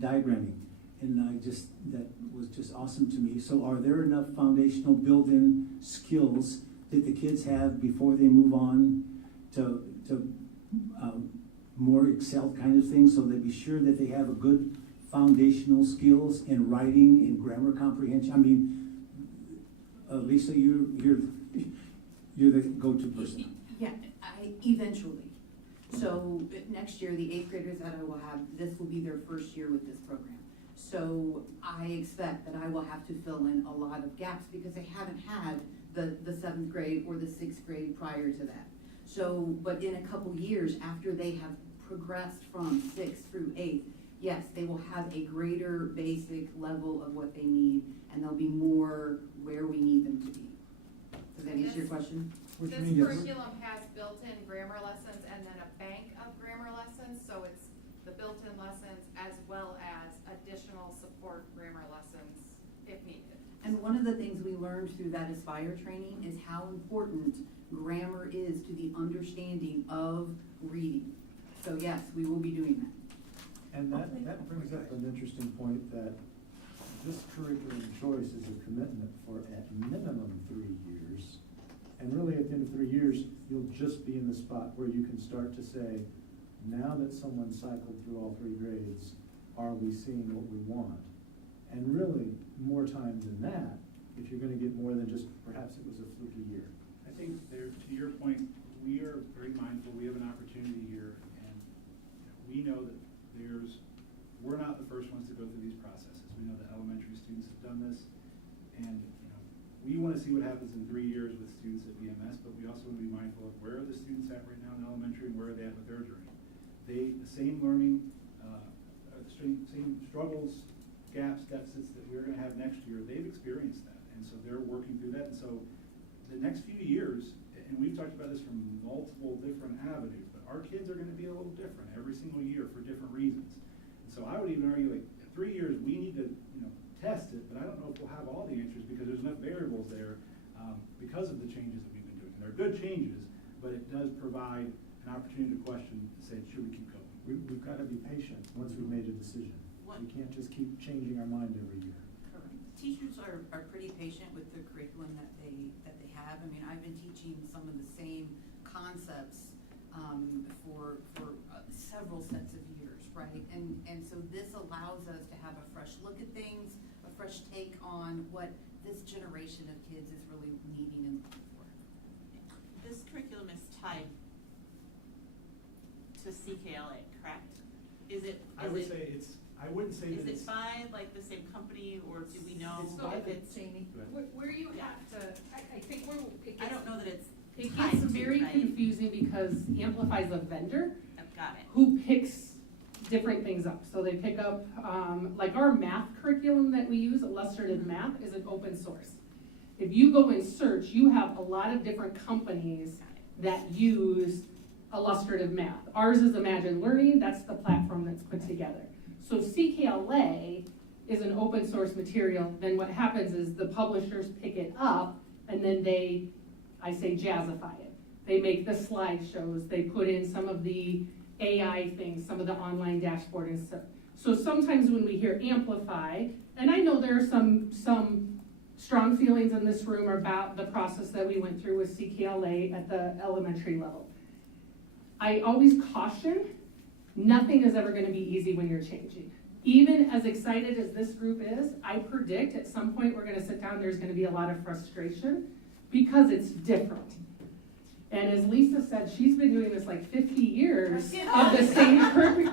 diagramming. And that was just awesome to me. So are there enough foundational built-in skills that the kids have before they move on to more excelled kind of things, so they be sure that they have a good foundational skills in writing, in grammar comprehension? I mean, Lisa, you're the go-to person. Yeah, eventually. So next year, the 8th graders that I will have, this will be their first year with this program. So I expect that I will have to fill in a lot of gaps because they haven't had the 7th grade or the 6th grade prior to that. So, but in a couple years after they have progressed from 6th through 8th, yes, they will have a greater basic level of what they need, and they'll be more where we need them to be. Does that answer your question? Which This means curriculum has built-in grammar lessons and then a bank of grammar lessons, so it's the built-in lessons as well as additional support grammar lessons if needed. And one of the things we learned through that Aspire training is how important grammar is to the understanding of reading. So yes, we will be doing that. And that brings up an interesting point, that this curriculum choice is a commitment for at minimum 3 years. And really at the end of 3 years, you'll just be in the spot where you can start to say, now that someone cycled through all 3 grades, are we seeing what we want? And really, more time than that, if you're gonna get more than just, perhaps it was a fluky year. I think there, to your point, we are very mindful, we have an opportunity here, and we know that we're not the first ones to go through these processes. We know that elementary students have done this, and we want to see what happens in 3 years with students at BMS, but we also want to be mindful of where are the students at right now in elementary and where are they at with their journey. The same learning, same struggles, gaps, deficits that we're going to have next year, they've experienced that, and so they're working through that. And so the next few years, and we've talked about this from multiple different avenues, but our kids are going to be a little different every single year for different reasons. And so I would even argue, like, at 3 years, we need to test it, but I don't know if we'll have all the answers because there's enough variables there because of the changes that we've been doing. They're good changes, but it does provide an opportunity to question and say, should we keep going? We've got to be patient once we've made a decision. We can't just keep changing our mind every year. Correct. Teachers are pretty patient with the curriculum that they have. I mean, I've been teaching some of the same concepts for several sets of years, right? And so this allows us to have a fresh look at things, a fresh take on what this generation of kids is really needing and looking for. This curriculum is tied to CKLA, correct? I wouldn't say Is that it it's. by like the same company, or do we know It's So if it's? where you have to, I think where it I gets, don't know that it's It tied gets to, very right? confusing because Amplify's a vendor I've got it. who picks different things up. So they pick up, like our math curriculum that we use, illustrative math, is an open source. If you go and search, you have a lot of different companies that use illustrative math. Ours is Imagine Learning, that's the platform that's put together. So CKLA is an open source material, then what happens is the publishers pick it up and then they, I say jazzify it. They make the slideshows, they put in some of the AI things, some of the online dashboard and stuff. So sometimes when we hear Amplify, and I know there are some strong feelings in this room about the process that we went through with CKLA at the elementary level. I always caution, nothing is ever gonna be easy when you're changing. Even as excited as this group is, I predict at some point we're gonna sit down, there's gonna be a lot of frustration because it's different. And as Lisa said, she's been doing this like 50 years of the same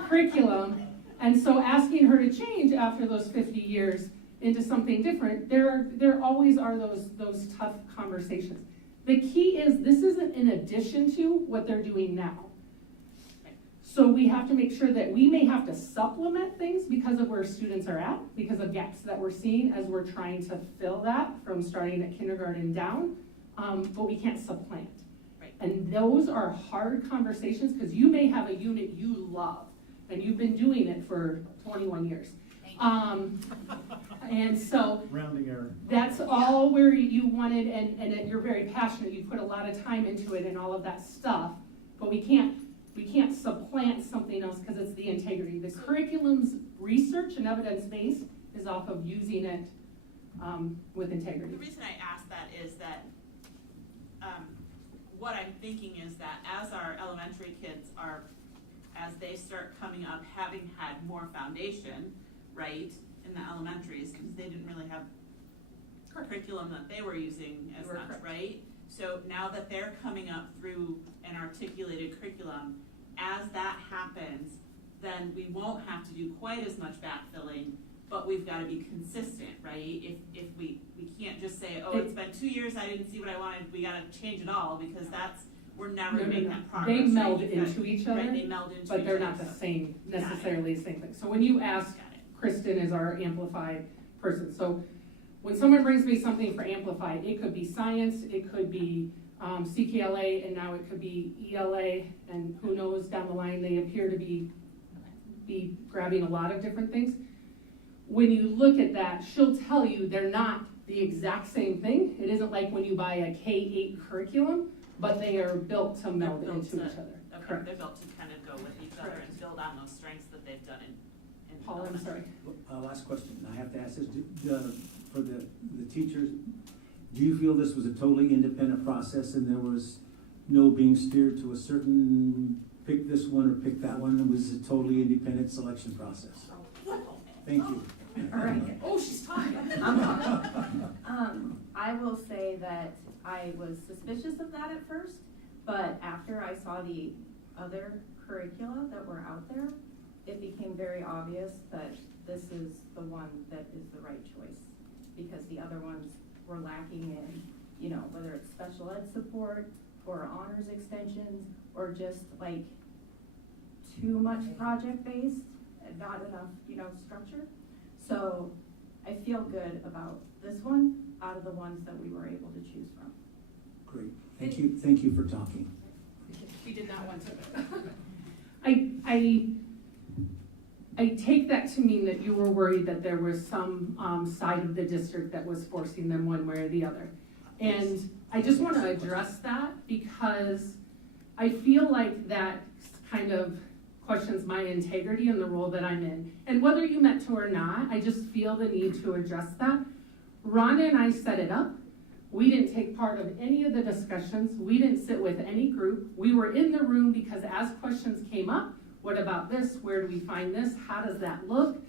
curriculum. And so asking her to change after those 50 years into something different, there always are those tough conversations. The key is this isn't in addition to what they're doing now. So we have to make sure that we may have to supplement things because of where students are at, because of gaps that we're seeing as we're trying to fill that from starting at kindergarten down, but we can't supplant. Right. And those are hard conversations because you may have a unit you love and you've been doing it for 21 years. And so Rounding error. that's all where you wanted, and you're very passionate, you put a lot of time into it and all of that stuff, but we can't supplant something else because it's the integrity. The curriculum's research and evidence-based is off of using it with integrity. The reason I ask that is that what I'm thinking is that as our elementary kids as they start coming up, having had more foundation, right, in the elementaries, because they didn't really have curriculum that they were using as much, right? So now that they're coming up through an articulated curriculum, as that happens, then we won't have to do quite as much backfilling, but we've got to be consistent, right? If we can't just say, oh, it's been 2 years, I didn't see what I wanted, we got to change it all, because we're never going to make that progress. They meld right? into each other, right, they meld into but they're each not other. the same, necessarily the same thing. So when you ask, Kristen is our Amplified person. So when someone brings me something for Amplified, it could be science, it could be CKLA, and now it could be ELA, and who knows down the line, they appear to be grabbing a lot of different things. When you look at that, she'll tell you they're not the exact same thing. It isn't like when you buy a K-8 curriculum, but they are built to meld into each other. Okay, Correct. they're built to kind of go with each other and build on those strengths that they've done in Paul, I'm sorry. Last question, I have to ask this, for the teachers, do you feel this was a totally independent process and there was no being steered to a certain, pick this one or pick that one, it was a totally independent selection process? Thank you. All right. Oh, she's talking. I will say that I was suspicious of that at first, but after I saw the other curricula that were out there, it became very obvious that this is the one that is the right choice, because the other ones were lacking in, whether it's special ed support or honors extensions or just like too much project-based and not enough, structure. So I feel good about this one out of the ones that we were able to choose from. Great, thank you for talking. We did not want to. I take that to mean that you were worried that there was some side of the district that was forcing them one way or the other. And I just want to address that because I feel like that kind of questions my integrity in the role that I'm in. And whether you meant to or not, I just feel the need to address that. Rhonda and I set it up. We didn't take part of any of the discussions. We didn't sit with any group. We were in the room because as questions came up, what about this? Where do we find this? How does that look?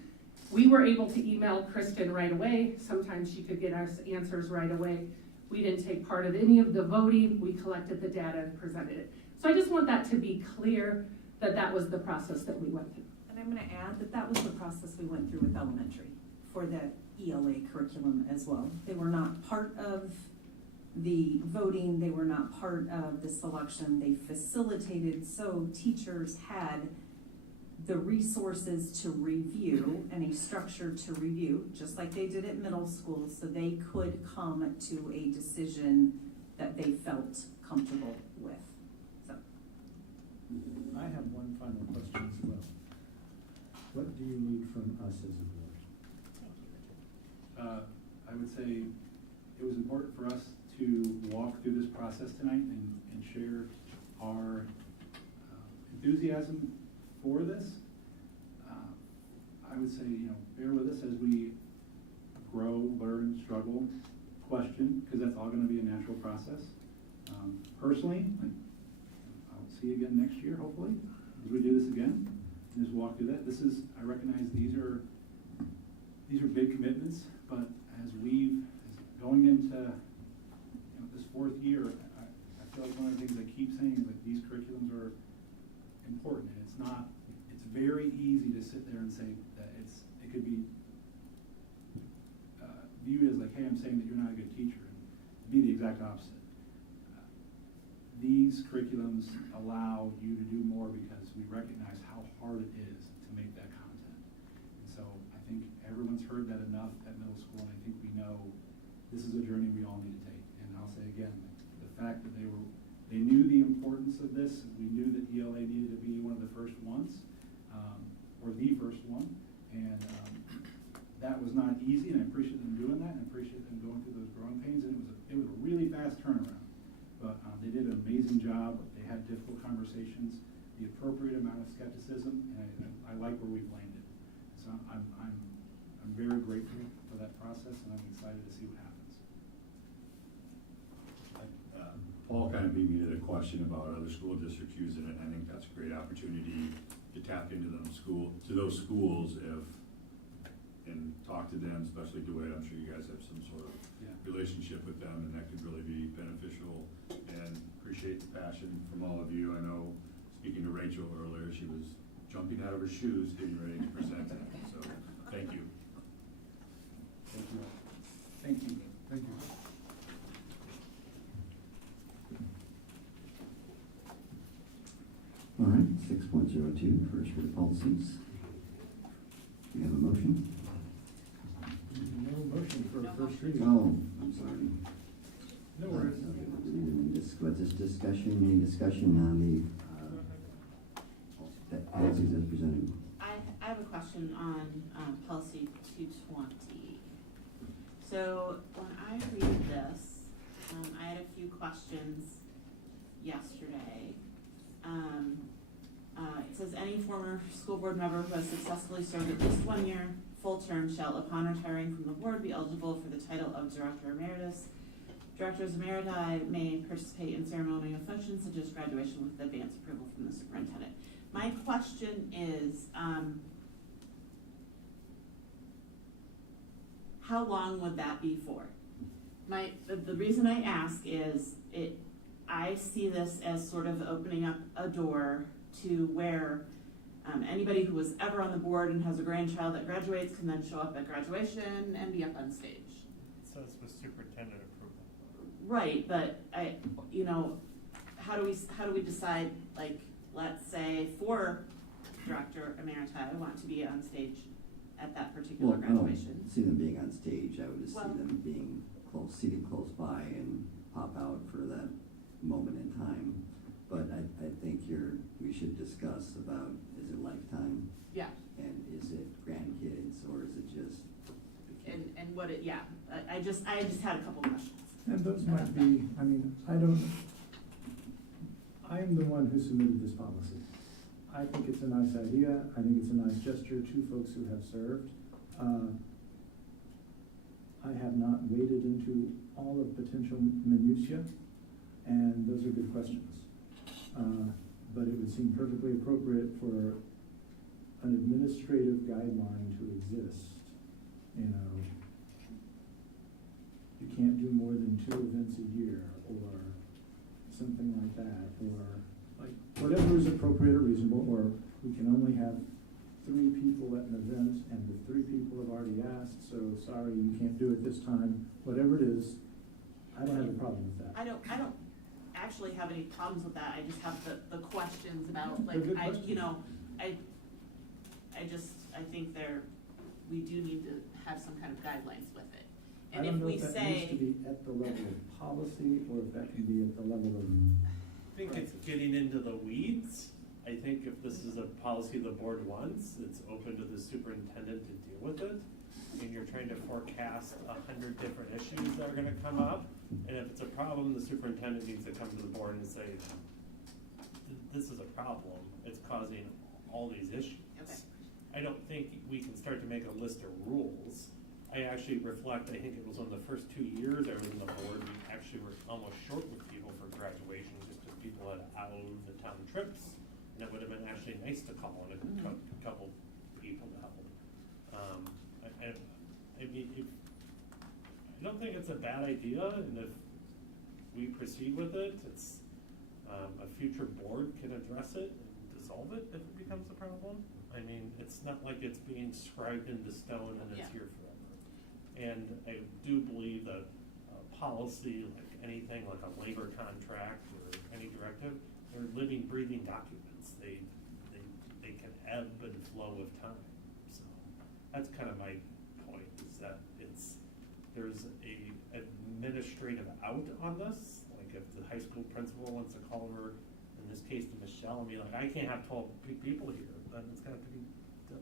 We were able to email Kristen right away. Sometimes she could get us answers right away. We didn't take part of any of the voting. We collected the data and presented it. So I just want that to be clear that that was the process that we went through. And I'm gonna add that that was the process we went through with elementary for the ELA curriculum as well. They were not part of the voting, they were not part of the selection, they facilitated so teachers had the resources to review and a structure to review, just like they did at middle school, so they could come to a decision that they felt comfortable with. So. I have one final question as well. What do you need from us as a board? I would say it was important for us to walk through this process tonight and share our enthusiasm for this. I would say, bear with us as we grow, learn, struggle, question, because that's all going to be a natural process. Personally, I'll see you again next year, hopefully, as we do this again, and just walk through that. I recognize these are big commitments, but as going into this fourth year, I feel like one of the things I keep saying is that these curriculums are important, and it's very easy to sit there and say that it could be viewed as like, hey, I'm saying that you're not a good teacher, and be the exact opposite. These curriculums allow you to do more because we recognize how hard it is to make that content. And so I think everyone's heard that enough at middle school, and I think we know this is a journey we all need to take. And I'll say again, the fact that they knew the importance of this, and we knew that ELA needed to be one of the first ones, or the first one, and that was not easy, and I appreciate them doing that, and I appreciate them going through those growing pains, and it was a really fast turnaround. But they did an amazing job. They had difficult conversations, the appropriate amount of skepticism, and I like where we've landed. So I'm very grateful for that process, and I'm excited to see what happens. Paul kind of beat me to the question about other school districts using it. I think that's a great opportunity to tap into those schools and talk to them, especially DeWitt. I'm sure you guys have some sort of relationship with them, and that could really be beneficial. And appreciate the passion from all of you. I know, speaking to Rachel earlier, she was jumping out of her shoes, getting ready to present it. So, thank you. Thank you. Thank you. Thank you. All right, 6.02, first read policies. Do you have a motion? No motion for a first reading. Oh, I'm sorry. No worries. What's this discussion, any discussion on the policies as presented? I have a question on policy 220. So when I read this, I had a few questions yesterday. It says any former school board member who has successfully served at least 1 year full term shall, upon retiring from the board, be eligible for the title of Director Emeritus. Directors Emeriti may participate in ceremonial functions such as graduation with advance approval from the superintendent. My question is, how long would that be for? The reason I ask is I see this as sort of opening up a door to where anybody who was ever on the board and has a grandchild that graduates can then show up at graduation and be up on stage. It says with superintendent approval. Right, but how do we decide, like, let's say for Director Emeriti, I want to be on stage at that particular graduation. I don't see them being on stage. I would just Well, see them being seated close by and pop out for that moment in time. But I think we should discuss about, is it lifetime? Yeah. And is it grandkids, or is it just? And what I just had a couple questions. And those might be, I'm the one who submitted this policy. I think it's a nice idea. I think it's a nice gesture to folks who have served. I have not waded into all of potential minutiae, and those are good questions. But it would seem perfectly appropriate for an administrative guideline to exist. You can't do more than 2 events a year, or something like that, or like whatever is appropriate or reasonable, or we can only have 3 people at an event, and the 3 people have already asked, so sorry, you can't do it this time. Whatever it is, I don't have a problem with that. I don't actually have any problems with that. I just have the questions about, They're good questions. I think we do need to have some kind of guidelines with it. And I don't if know we if that say, needs to be at the level of policy, or if that can be at the level of. I think it's getting into the weeds. I think if this is a policy the board wants, it's open to the superintendent to deal with it. And you're trying to forecast 100 different issues that are gonna come up. And if it's a problem, the superintendent needs to come to the board and say, this is a problem, it's causing all these issues. Okay. I don't think we can start to make a list of rules. I actually reflect, I think it was on the first 2 years I was in the board, we actually were almost short with people for graduation, just because people had out of the town trips. And it would have been actually nice to call on a couple people to help. I don't think it's a bad idea, and if we proceed with it, it's, a future board can address it and dissolve it if it becomes a problem. I mean, it's not like it's being scribed into stone and it's here forever. And I do believe that policy, like anything like a labor contract or any directive, they're living, breathing documents. They that's kind of my point, is that there's a administrative out on this. Like if the high school principal wants to call her, in this case to Michelle, and be like, I can't have 12 people here, then it's gonna have to be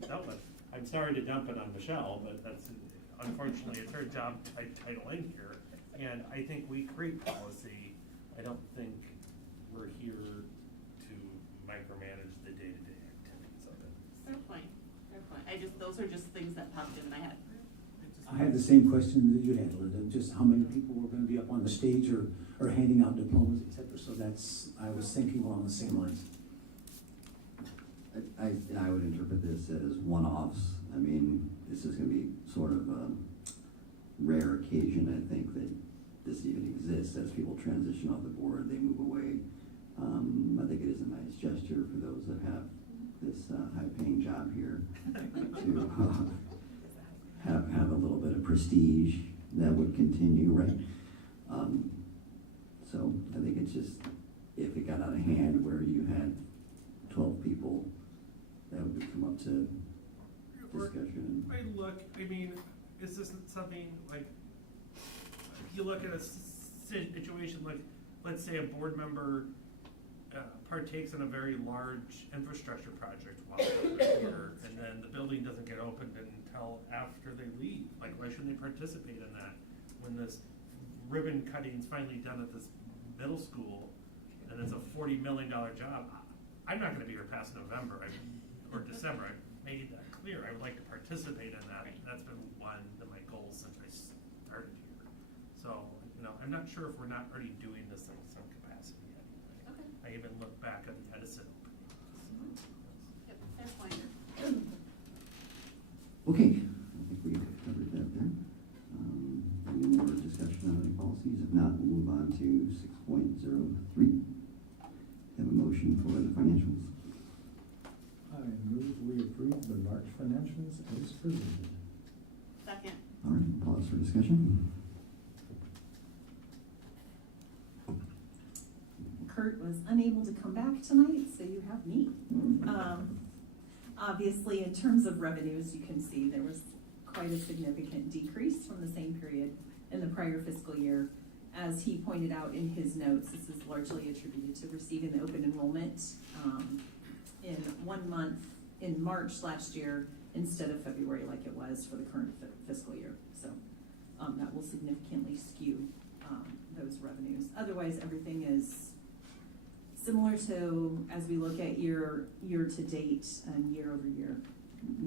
dealt with. I'm sorry to dump it on Michelle, but that's, unfortunately, it's her job title in here. And I think we create policy. I don't think we're here to micromanage the day-to-day activities of it. Fair point, fair point. Those are just things that popped in my head. I had the same question that you had, Linda, just how many people were gonna be up on the stage or handing out diplomas, et cetera. So I was thinking along the same lines. I would interpret this as one-offs. I mean, this is gonna be sort of a rare occasion, I think, that this even exists. As people transition off the board, they move away. I think it is a nice gesture for those that have this high-paying job here to have a little bit of prestige that would continue, right? So I think it's just, if it got out of hand where you had 12 people, that would come up to discussion. I mean, is this something like, if you look at a situation like, let's say a board member partakes in a very large infrastructure project while they're here, and then the building doesn't get opened until after they leave. Like, why shouldn't they participate in that? When this ribbon cutting is finally done at this middle school, and it's a $40 million job, I'm not gonna be here past November or December. I made that clear. I would like to participate in that. That's been one of my goals since I started here. So, I'm not sure if we're not already doing this in some capacity yet. Okay. I even look back at the Edison. Yep, fair point. Okay, I think we covered that there. Any more discussion on any policies? If not, we'll move on to 6.03. Have a motion for the financials. I move we approve the March financials as presented. Second. All right, pause for discussion. Kurt was unable to come back tonight, so you have me. Obviously, in terms of revenues, you can see there was quite a significant decrease from the same period in the prior fiscal year. As he pointed out in his notes, this is largely attributed to receiving the open enrollment in 1 month in March last year instead of February like it was for the current fiscal year. So that will significantly skew those revenues. Otherwise, everything is similar to, as we look at year to date and year over year,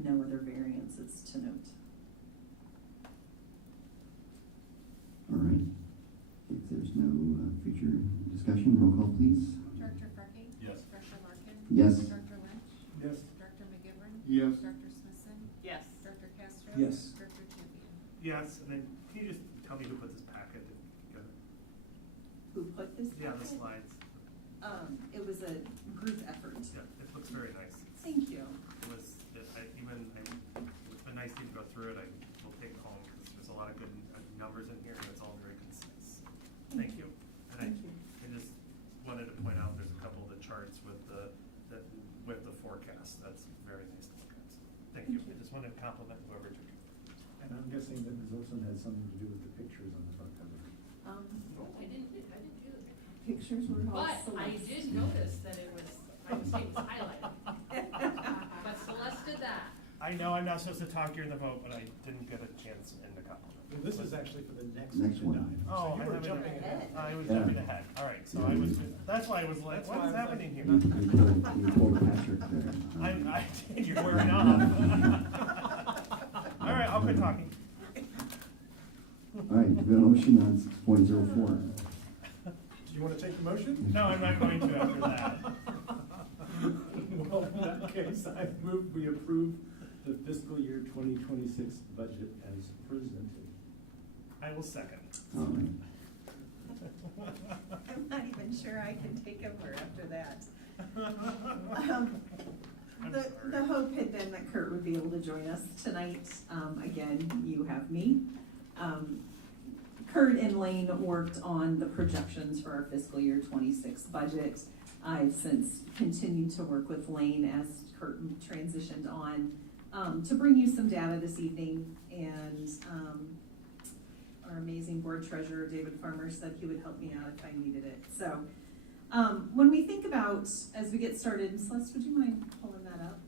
no other variances to note. All right. If there's no future discussion, roll call, please. Director Freckey? Yes. Director Larkin? Yes. Director Lynch? Yes. Director McGivern? Yes. Director Smithson? Yes. Director Castro? Yes. Director Champion? Yes, and then can you just tell me who put this packet together? Who put this? Yeah, the packet? slides. It was a group effort. Yeah, it looks very nice. Thank you. It's been nice to go through it. I will take it home because there's a lot of good numbers in here and it's all very concise. Thank you. And Thank you. I just wanted to point out, there's a couple of the charts with the forecast. That's very nice to look at. So, thank you. I just wanted to compliment whoever took it. And I'm guessing that Ms. Olson had something to do with the pictures on the front cover. I didn't do that. Pictures were all But I Celeste. did notice that it was, I was saying it was highlighted. But Celeste did that. I know I'm not supposed to talk during the vote, but I didn't get a chance in the compliment. This is actually for the next Next agenda one. item. Oh, So you were jumping ahead. I was Yeah. jumping ahead. All right, so I was, that's why I was like, That's why I what's was happening like, here? You pulled a Patrick there. I did, you're wearing off. All right, I'll quit talking. All right, we have a motion on 6.04. Do you want to take the motion? No, I'm not going to after that. Well, in that case, I move we approve the fiscal year 2026 budget as presented. I will second. All right. I'm not even sure I can take over after that. I'm The sorry. hope had been that Kurt would be able to join us tonight. Again, you have me. Kurt and Lane worked on the projections for our fiscal year 26 budget. I've since continued to work with Lane as Kurt transitioned on. to bring you some data this evening, and our amazing board treasurer, David Farmer, said he would help me out if I needed it. So when we think about, as we get started, Celeste, would you mind pulling that up,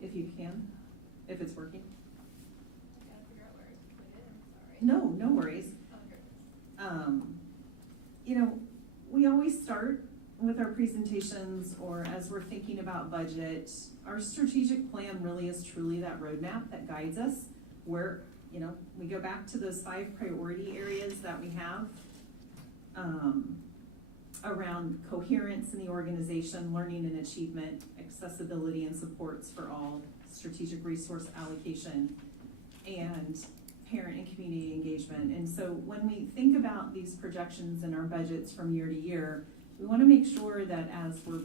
if you can, if it's working? I gotta figure out where to put it, I'm sorry. No, no worries. You know, we always start with our presentations, or as we're thinking about budget, our strategic plan really is truly that roadmap that guides us, where, you know, we go back to those 5 priority areas that we have around coherence in the organization, learning and achievement, accessibility and supports for all, strategic resource allocation, and parent and community engagement. And so when we think about these projections in our budgets from year to year, we want to make sure that as we're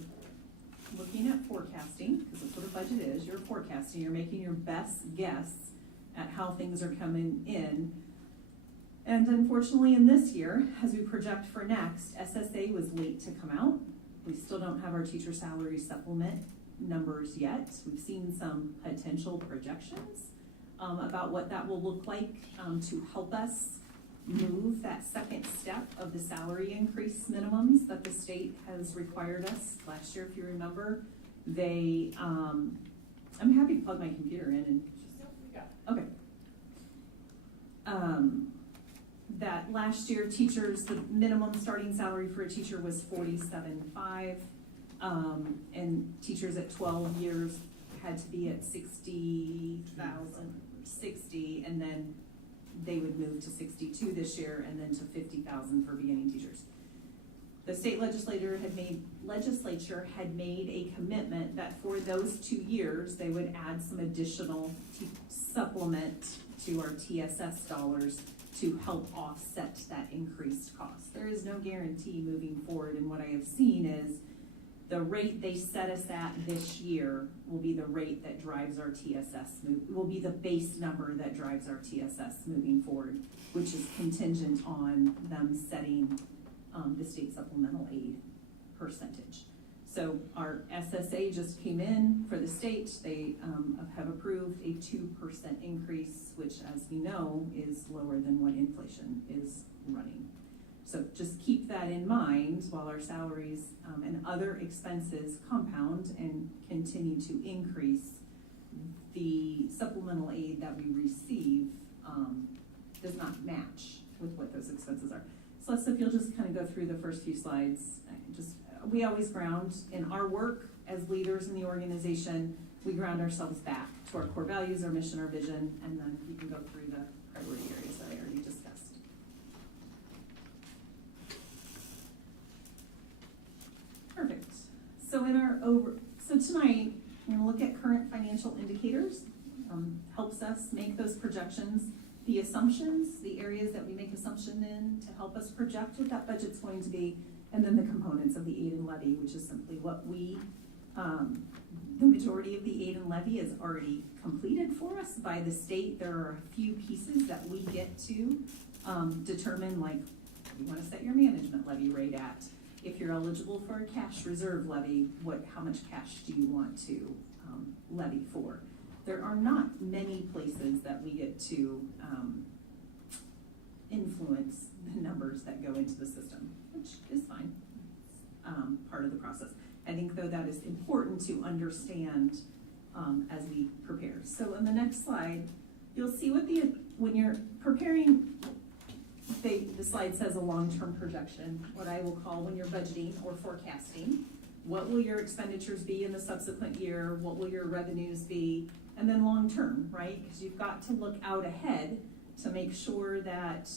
looking at forecasting, because that's what a budget is, you're forecasting, you're making your best guess at how things are coming in. And unfortunately in this year, as we project for next, SSA was late to come out. We still don't have our teacher salary supplement numbers yet. We've seen some potential projections about what that will look like to help us move that second step of the salary increase minimums that the state has required us. Last year, if you remember, they, I'm happy to plug my computer in and okay. That last year, teachers, the minimum starting salary for a teacher was $47,500, and teachers at 12 years had to be at $60,060, and then they would move to 62 this year, and then to 50,000 for beginning teachers. The state legislature had made a commitment that for those 2 years, they would add some additional supplement to our TSS dollars to help offset that increased cost. There is no guarantee moving forward, and what I have seen is the rate they set us at this year will be the rate that drives our TSS will be the base number that drives our TSS moving forward, which is contingent on them setting the state supplemental aid percentage. So our SSA just came in for the state. They have approved a 2% increase, which, as we know, is lower than what inflation is running. So just keep that in mind while our salaries and other expenses compound and continue to increase. The supplemental aid that we receive does not match with what those expenses are. So if you'll just kind of go through the first few slides. We always ground in our work as leaders in the organization. We ground ourselves back to our core values, our mission, our vision, and then you can go through the priority areas that I already discussed. Perfect. So tonight we're going to look at current financial indicators. Helps us make those projections. The assumptions, the areas that we make assumption in to help us project what that budget's going to be, and then the components of the aid and levy, which is simply what we, the majority of the aid and levy is already completed for us by the state. There are a few pieces that we get to determine, like you want to set your management levy rate at. If you're eligible for a cash reserve levy, how much cash do you want to levy for? There are not many places that we get to influence the numbers that go into the system, which is fine, part of the process. I think, though, that is important to understand as we prepare. So on the next slide, you'll see when you're preparing, the slide says a long-term projection, what I will call when you're budgeting or forecasting. What will your expenditures be in the subsequent year? What will your revenues be? And then long-term, right? Because you've got to look out ahead to make sure that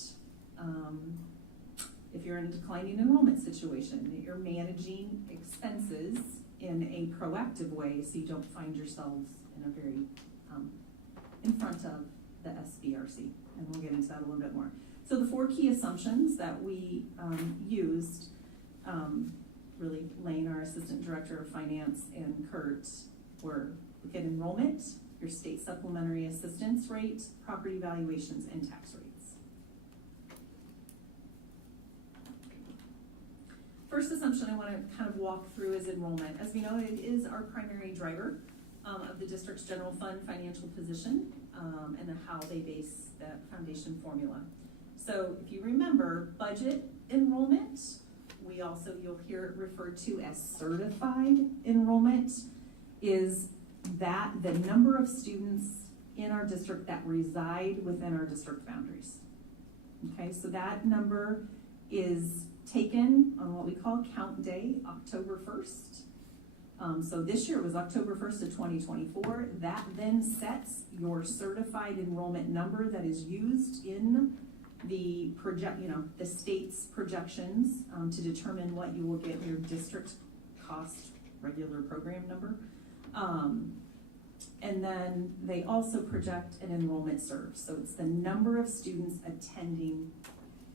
if you're in a declining enrollment situation, that you're managing expenses in a proactive way so you don't find yourselves in a very, in front of the SBRC. And we'll get into that a little bit more. So the 4 key assumptions that we used, really Lane, our Assistant Director of Finance, and Kurt, were look at enrollment, your state supplementary assistance rate, property valuations, and tax rates. First assumption I want to kind of walk through is enrollment. As we know, it is our primary driver of the district's general fund financial position, and then how they base that foundation formula. So if you remember, budget enrollment, you'll hear it referred to as certified enrollment, is that the number of students in our district that reside within our district boundaries. Okay, so that number is taken on what we call count day, October 1st. So this year it was October 1st of 2024. That then sets your certified enrollment number that is used in the the state's projections to determine what you will get in your district cost regular program number. And then they also project an enrollment served. So it's the number of students attending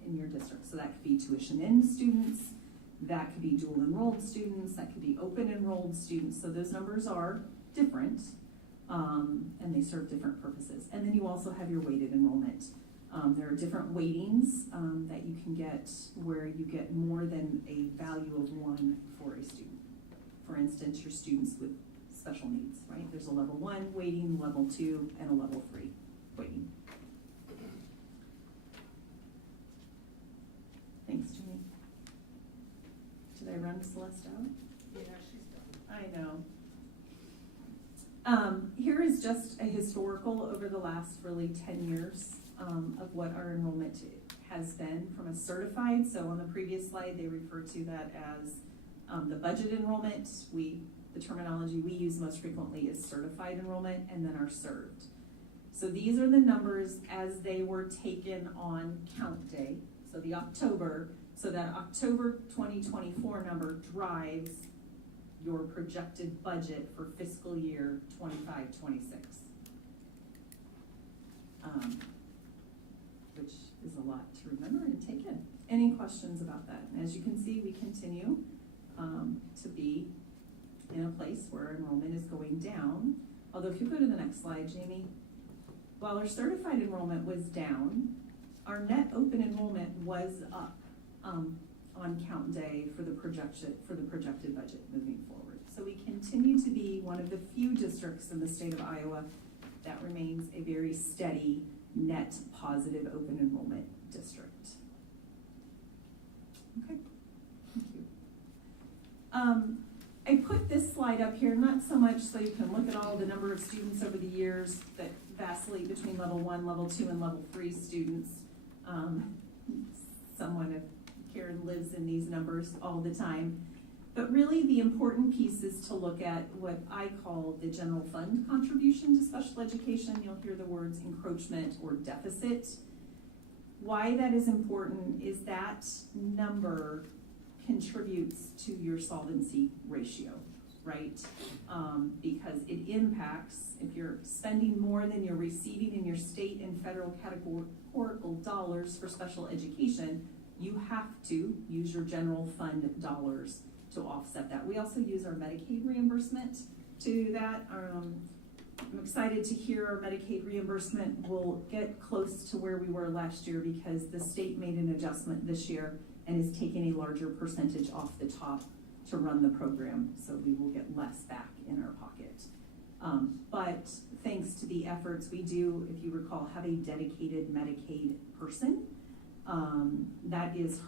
in your district. So that could be tuition in students, that could be dual enrolled students, that could be open enrolled students. So those numbers are different, and they serve different purposes. And then you also have your weighted enrollment. There are different weightings that you can get where you get more than a value of 1 for a student. For instance, your students with special needs, right? There's a level 1 weighting, level 2, and a level 3 weighting. Thanks, Jenny. Did I run Celeste out? Yeah, she's done. I know. Here is just a historical over the last really 10 years of what our enrollment has been from a certified. So on the previous slide, they refer to that as the budget enrollment. The terminology we use most frequently is certified enrollment, and then our served. So these are the numbers as they were taken on count day. So the October, so that October 2024 number drives your projected budget for fiscal year 25-26. Which is a lot to remember and take in. Any questions about that? And as you can see, we continue to be in a place where enrollment is going down. Although if you go to the next slide, Jamie, while our certified enrollment was down, our net open enrollment was up on count day for the projected budget moving forward. So we continue to be one of the few districts in the state of Iowa that remains a very steady net positive open enrollment district. Okay, thank you. I put this slide up here, not so much so you can look at all the number of students over the years that vacillate between level 1, level 2, and level 3 students. Someone of Karen lives in these numbers all the time. But really the important piece is to look at what I call the general fund contribution to special education. You'll hear the words encroachment or deficit. Why that is important is that number contributes to your solvency ratio, right? Because it impacts, if you're spending more than you're receiving in your state and federal categorical dollars for special education, you have to use your general fund dollars to offset that. We also use our Medicaid reimbursement to do that. I'm excited to hear our Medicaid reimbursement will get close to where we were last year because the state made an adjustment this year and is taking a larger percentage off the top to run the program, so we will get less back in our pocket. But thanks to the efforts we do, if you recall, have a dedicated Medicaid person. That is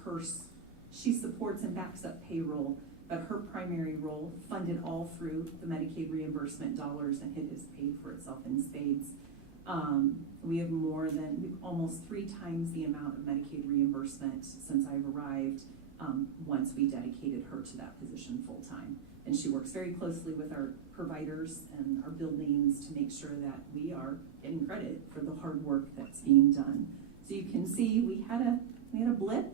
she supports and backs up payroll, but her primary role funded all through the Medicaid reimbursement dollars, and it has paid for itself in spades. We have almost 3 times the amount of Medicaid reimbursement since I've arrived, once we dedicated her to that position full time. And she works very closely with our providers and our buildings to make sure that we are getting credit for the hard work that's being done. So you can see we had a blip.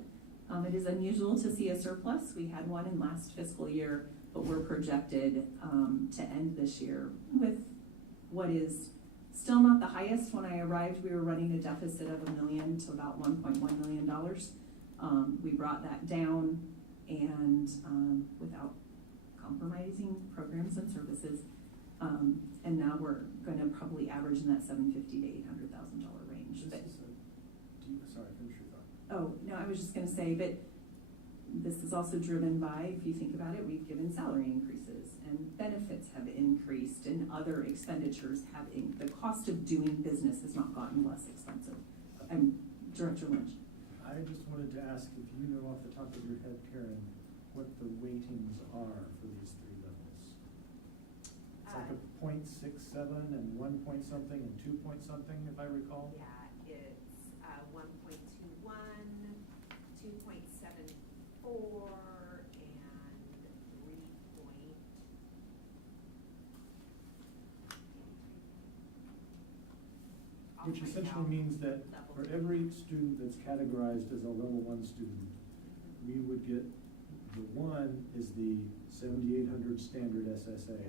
It is unusual to see a surplus. We had one in last fiscal year, but we're projected to end this year with what is still not the highest. When I arrived, we were running a deficit of $1 million to about $1.1 million. We brought that down, and without compromising programs and services, and now we're going to probably average in that $750,000 to $800,000 range. Sorry, finish your thought. Oh, no, I was just going to say, but this is also driven by, if you think about it, we've given salary increases, and benefits have increased and other expenditures have, the cost of doing business has not gotten less expensive. Director Lynch. I just wanted to ask if you know off the top of your head, Karen, what the weightings are for these three levels? It's like a 0.67 and 1 point something and 2 point something, if I recall. Yeah, it's 1.21, 2.74, and 3 point. Which essentially means that for every student that's categorized as a level 1 student, we would get, the 1 is the 7,800 standard SSA,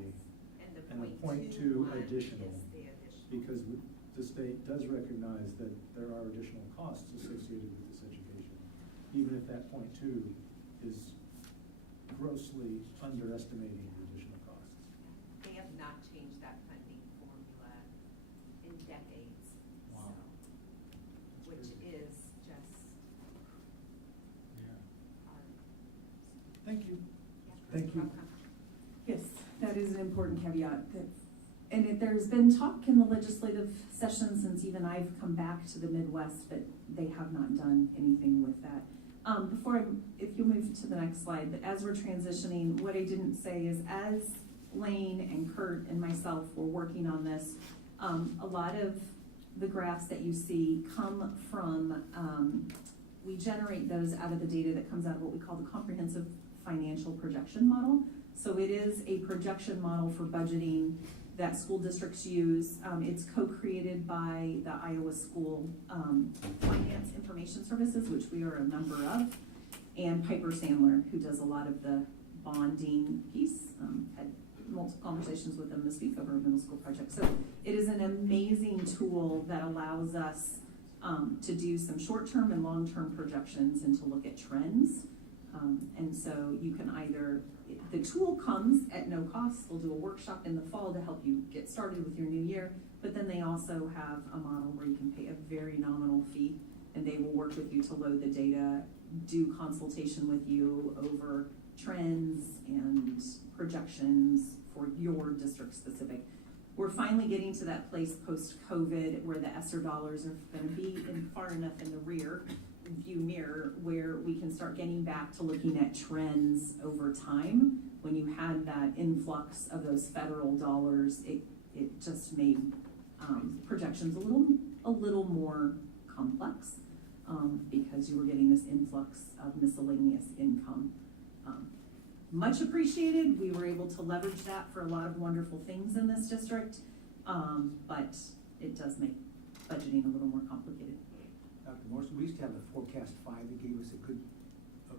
and a 0.2 additional. Because the state does recognize that there are additional costs associated with this education, even if that 0.2 is grossly underestimating the additional costs. They have not changed that funding formula in decades. Wow. So, which is just hard. Thank you. Yeah, Thank you. welcome. Yes, that is an important caveat. There's been talk in the legislative session since even I've come back to the Midwest, but they have not done anything with that. If you'll move to the next slide, but as we're transitioning, what I didn't say is as Lane and Kurt and myself were working on this, a lot of the graphs that you see come from, we generate those out of the data that comes out of what we call the comprehensive financial projection model. So it is a projection model for budgeting that school districts use. It's co-created by the Iowa School Finance Information Services, which we are a member of, and Piper Sandler, who does a lot of the bonding piece. Had multiple conversations with them this week over a middle school project. So it is an amazing tool that allows us to do some short-term and long-term projections and to look at trends. And so you can either, the tool comes at no cost. We'll do a workshop in the fall to help you get started with your new year, but then they also have a model where you can pay a very nominal fee and they will work with you to load the data, do consultation with you over trends and projections for your district specific. We're finally getting to that place post-COVID where the ESSER dollars are gonna be far enough in the rear view mirror where we can start getting back to looking at trends over time. When you had that influx of those federal dollars, it just made projections a little more complex because you were getting this influx of miscellaneous income. Much appreciated. We were able to leverage that for a lot of wonderful things in this district, but it does make budgeting a little more complicated. Dr. Morrison, we used to have the Forecast 5 that gave us a good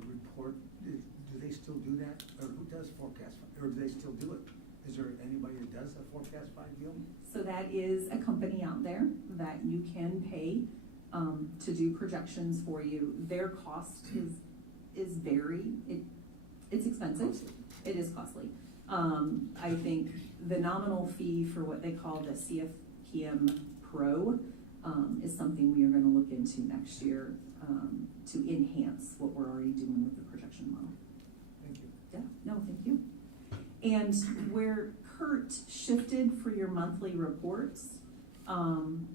report. Do they still do that? Or who does Forecast 5? Or do they still do it? Is there anybody that does a Forecast 5 deal? So that is a company out there that you can pay to do projections for you. Their cost is very, it's expensive. It is costly. I think the nominal fee for what they call the CFPM Pro is something we are going to look into next year to enhance what we're already doing with the projection model. Thank you. Yeah, no, thank you. And where Kurt shifted for your monthly reports,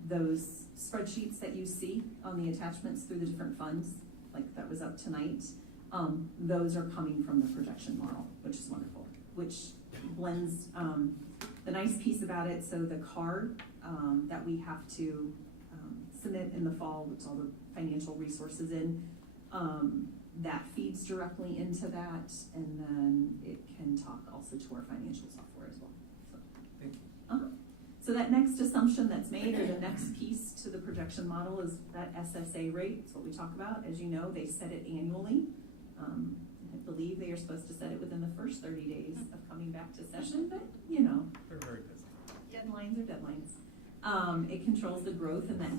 those spreadsheets that you see on the attachments through the different funds, like that was up tonight, those are coming from the projection model, which is wonderful, which blends the nice piece about it. So the card that we have to submit in the fall, which all the financial resources in, that feeds directly into that, and then it can talk also to our financial software as well. So, thank you. So that next assumption that's made, or the next piece to the projection model, is that SSA rate. It's what we talk about. As you know, they set it annually. I believe they are supposed to set it within the first 30 days of coming back to session, but you know, They're very busy. deadlines are deadlines. It controls the growth in that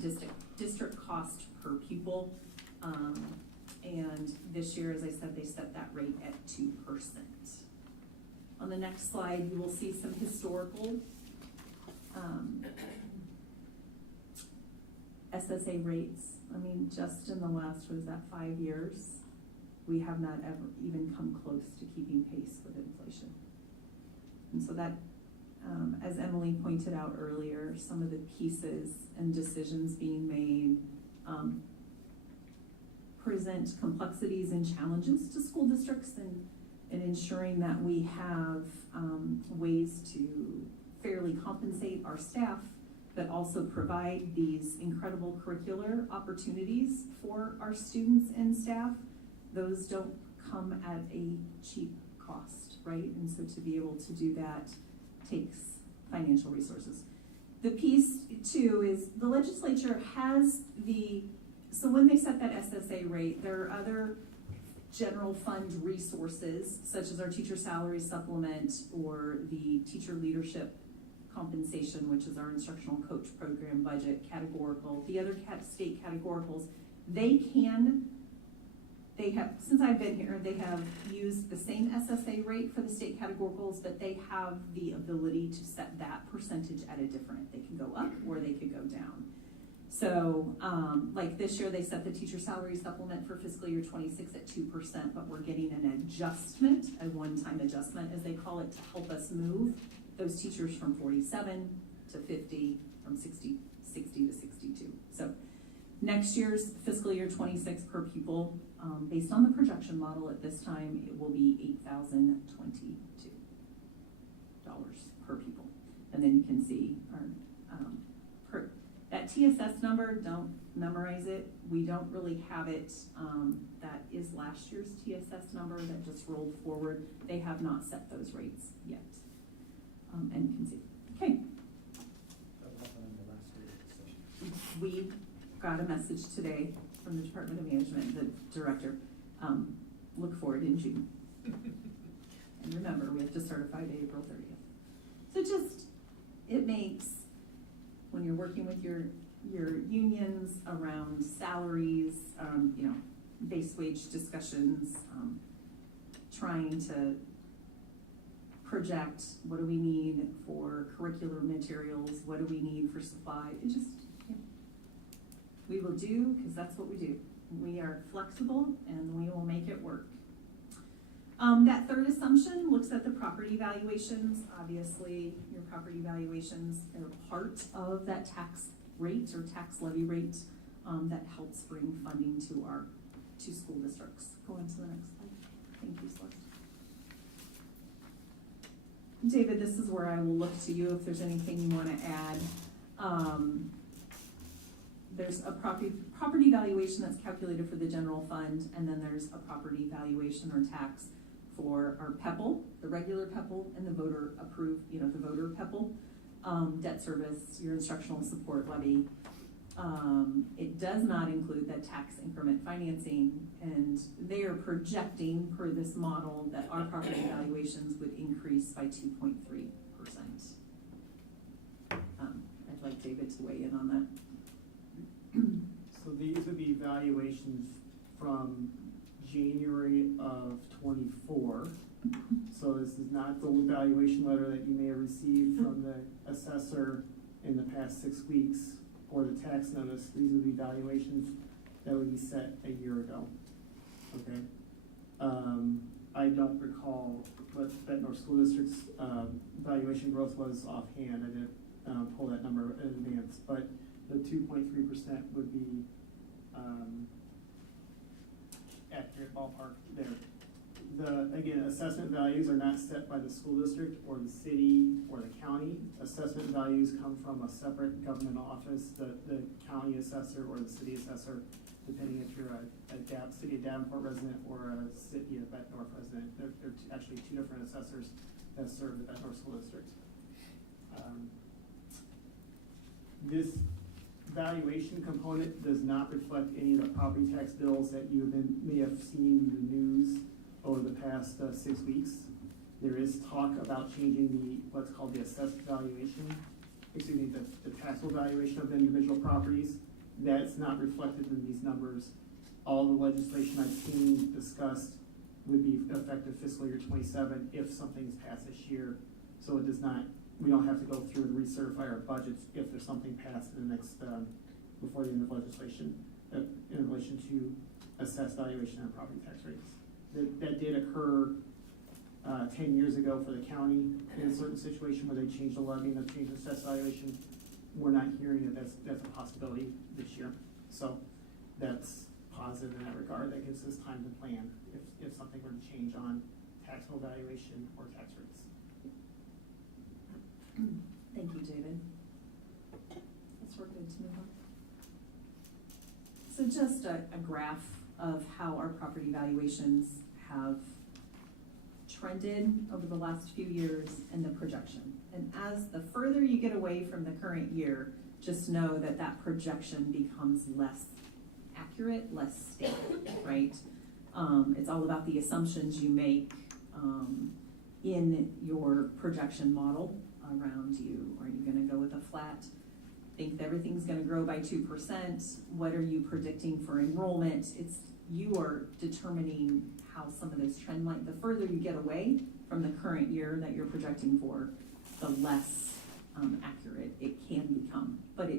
district cost per pupil. And this year, as I said, they set that rate at 2%. On the next slide, you will see some historical SSA rates. I mean, just in the last, 5 years, we have not ever even come close to keeping pace with inflation. And so that, as Emily pointed out earlier, some of the pieces and decisions being made present complexities and challenges to school districts, and ensuring that we have ways to fairly compensate our staff, but also provide these incredible curricular opportunities for our students and staff. Those don't come at a cheap cost, right? And so to be able to do that takes financial resources. The piece too is the legislature has so when they set that SSA rate, there are other general fund resources, such as our teacher salary supplement or the teacher leadership compensation, which is our instructional coach program budget categorical. The other state categoricals, they have, since I've been here, they have used the same SSA rate for the state categoricals, but they have the ability to set that percentage at a different, they can go up or they could go down. So, like this year, they set the teacher salary supplement for fiscal year 26 at 2%, but we're getting an adjustment, a one-time adjustment, as they call it, to help us move those teachers from 47 to 50, from 60 to 62. So, next year's fiscal year 26 per pupil, based on the projection model at this time, it will be $8,022 per pupil. And then you can see our that TSS number, don't memorize it. We don't really have it. That is last year's TSS number that just rolled forward. They have not set those rates yet. And you can see. Okay. We got a message today from the Department of Management, the director. Look for it in June. And remember, we have to certify by April 30th. So it makes, when you're working with your unions around salaries, base wage discussions, trying to project what do we need for curricular materials, what do we need for supply, we will do, because that's what we do. We are flexible and we will make it work. That third assumption looks at the property valuations. Obviously, your property valuations are part of that tax rate or tax levy rate that helps bring funding to school districts. Go on to the next slide. Thank you, Celeste. David, this is where I will look to you if there's anything you want to add. There's a property valuation that's calculated for the general fund, and then there's a property valuation or tax for our PEPL, the regular PEPL, and the voter approved, the voter PEPL, debt service, your instructional support levy. It does not include that tax increment financing, and they are projecting per this model that our property valuations would increase by 2.3%. I'd like David to weigh in on that. So these would be valuations from January of 24. So this is not the valuation letter that you may have received from the assessor in the past 6 weeks or the tax notice. These would be valuations that would be set a year ago. Okay. I don't recall what Bettendorf School District's valuation growth was offhand. I didn't pull that number in advance, but the 2.3% would be accurate ballpark there. Again, assessment values are not set by the school district or the city or the county. Assessment values come from a separate governmental office, the county assessor or the city assessor, depending if you're a city of Davenport resident or a city of Bettendorf resident. They're actually two different assessors that serve the Bettendorf School District. This valuation component does not reflect any of the property tax bills that you may have seen in the news over the past 6 weeks. There is talk about changing what's called the assessed valuation, the taxable valuation of individual properties. That's not reflected in these numbers. All the legislation I've seen discussed would be effective fiscal year 27 if something's passed this year. So it does not, we don't have to go through and recertify our budgets if there's something passed in the next, before the end of legislation in relation to assessed valuation and property tax rates. That did occur 10 years ago for the county in a certain situation where they changed the levy and have changed the assessed valuation. We're not hearing that that's a possibility this year. So that's positive in that regard. That gives us time to plan if something were to change on taxable valuation or tax rates. Thank you, David. Guess we're good to move on. So just a graph of how our property valuations have trended over the last few years and the projection. And as the further you get away from the current year, just know that that projection becomes less accurate, less stable, right? It's all about the assumptions you make in your projection model around you. Are you gonna go with a flat, think that everything's gonna grow by 2%? What are you predicting for enrollment? You are determining how some of those trend lines, the further you get away from the current year that you're projecting for, the less accurate it can become. But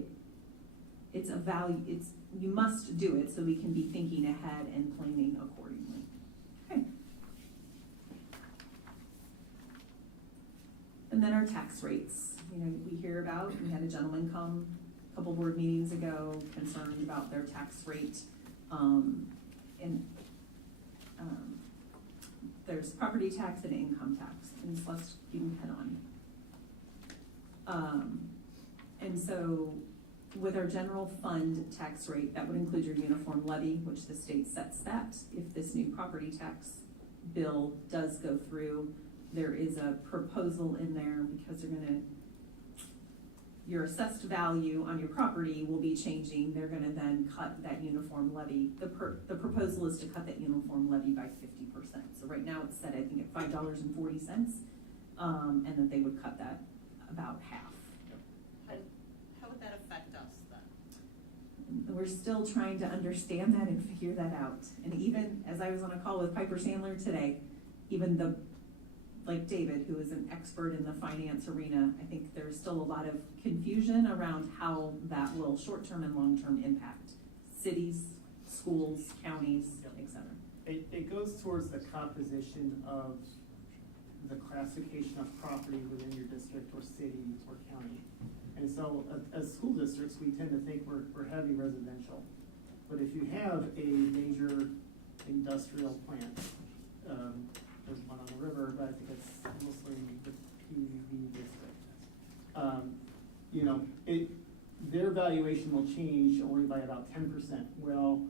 it's a value, you must do it so we can be thinking ahead and planning accordingly. Okay. And then our tax rates, we hear about, we had a gentleman come a couple board meetings ago concerned about their tax rate. There's property tax and income tax, and Celeste, you can head on. And so with our general fund tax rate, that would include your uniform levy, which the state sets that. If this new property tax bill does go through, there is a proposal in there because your assessed value on your property will be changing. They're gonna then cut that uniform levy. The proposal is to cut that uniform levy by 50%. So right now it's set, I think, at $5.40, and that they would cut that about half. How would that affect us then? We're still trying to understand that and figure that out. And even as I was on a call with Piper Sandler today, even like David, who is an expert in the finance arena, I think there's still a lot of confusion around how that will short-term and long-term impact cities, schools, counties, etc. It goes towards the composition of the classification of property within your district or city or county. And so as school districts, we tend to think we're heavy residential. But if you have a major industrial plant, there's one on the river, but I think it's mostly the PV district. Their valuation will change only by about 10%. Well,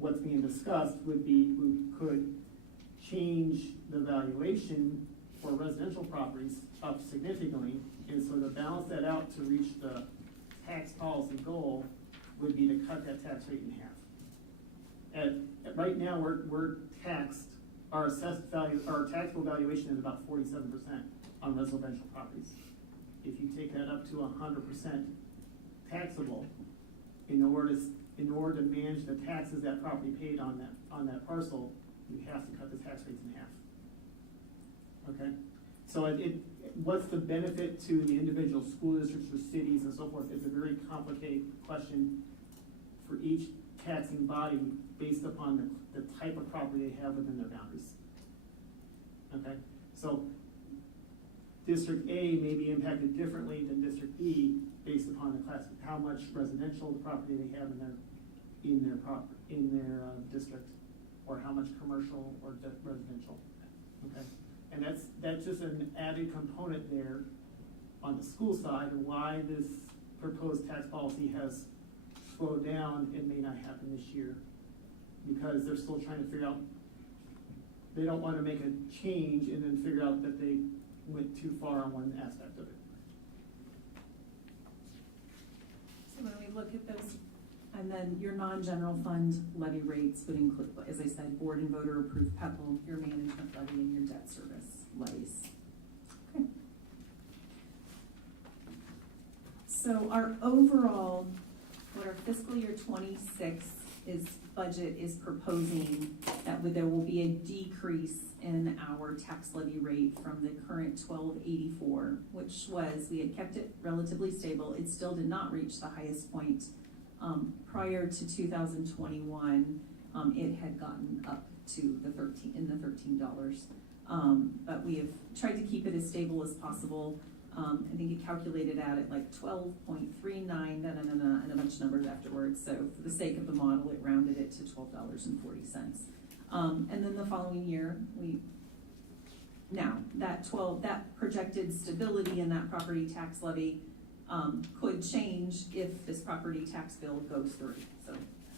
what's being discussed would be, we could change the valuation for residential properties up significantly. And so to balance that out to reach the tax policy goal would be to cut that tax rate in half. Right now, we're taxed, our assessed value, our taxable valuation is about 47% on residential properties. If you take that up to 100% taxable, in order to manage the taxes that property paid on that parcel, you have to cut the tax rates in half. Okay? So what's the benefit to the individual school districts or cities and so forth? It's a very complicated question for each taxing body based upon the type of property they have within their boundaries. Okay? So District A may be impacted differently than District B based upon the class, how much residential property they have in their district, or how much commercial or residential. Okay, and that's just an added component there on the school side, and why this proposed tax policy has slowed down. It may not happen this year because they're still trying to figure out. They don't want to make a change and then figure out that they went too far on one aspect of it. So when we look at those, and then your non-general fund levy rates would include, as I said, board and voter approved PEPAL, your management levy, and your debt service levies. Okay. So our overall, what our fiscal year 26 budget is proposing, that there will be a decrease in our tax levy rate from the current 1284, which was, we had kept it relatively stable. It still did not reach the highest point. Prior to 2021, it had gotten up to the $13. But we have tried to keep it as stable as possible. I think it calculated out at like 12.39, and a bunch of numbers afterwards. So for the sake of the model, it rounded it to $12.40. And then the following year, that projected stability in that property tax levy could change if this property tax bill goes through. So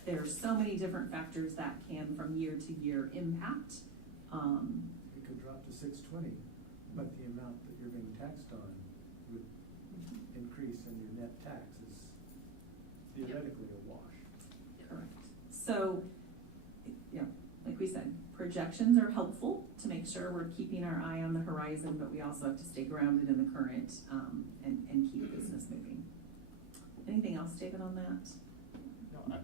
there are so many different factors that can, from year to year, impact. It could drop to 620, but the amount that you're being taxed on would increase, and your net tax is theoretically a wash. Correct. So, like we said, projections are helpful to make sure we're keeping our eye on the horizon, but we also have to stay grounded in the current and keep business moving. Anything else, David, on that? No,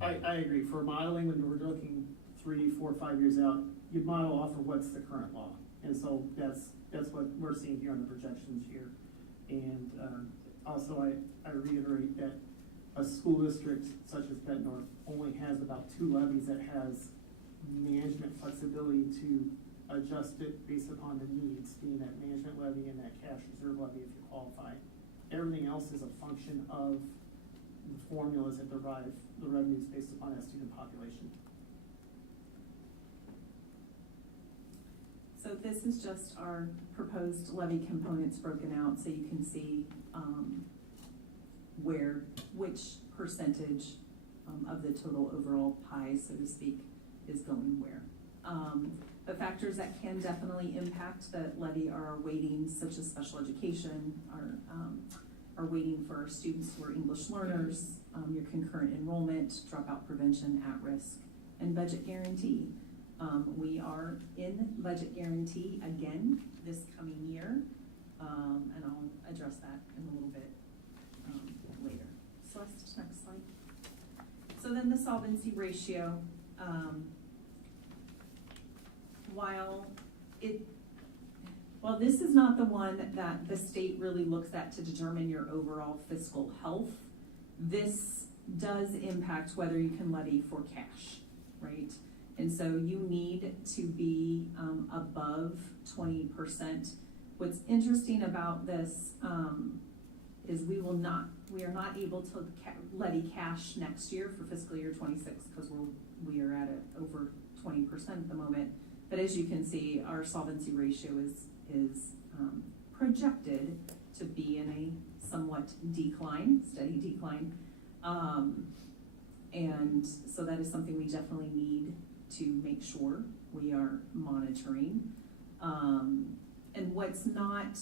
I agree. For modeling, when we're looking 3, 4, 5 years out, you model off of what's the current law. And so that's what we're seeing here on the projections here. And also I reiterate that a school district such as Bettendorf only has about 2 levies that has management flexibility to adjust it based upon the needs, being that management levy and that cash reserve levy if you qualify. Everything else is a function of the formulas that derive the revenues based upon that student population. So this is just our proposed levy components broken out, so you can see which percentage of the total overall pie, so to speak, is going where. The factors that can definitely impact the levy are our weightings, such as special education, our weighting for our students who are English learners, your concurrent enrollment, dropout prevention, at risk, and budget guarantee. We are in budget guarantee again this coming year, and I'll address that in a little bit later. Celeste, next slide. So then the solvency ratio, while this is not the one that the state really looks at to determine your overall fiscal health, this does impact whether you can levy for cash, right? And so you need to be above 20%. What's interesting about this is we are not able to levy cash next year for fiscal year 26 because we are at over 20% at the moment. But as you can see, our solvency ratio is projected to be in a somewhat steady decline. And so that is something we definitely need to make sure we are monitoring. And what's not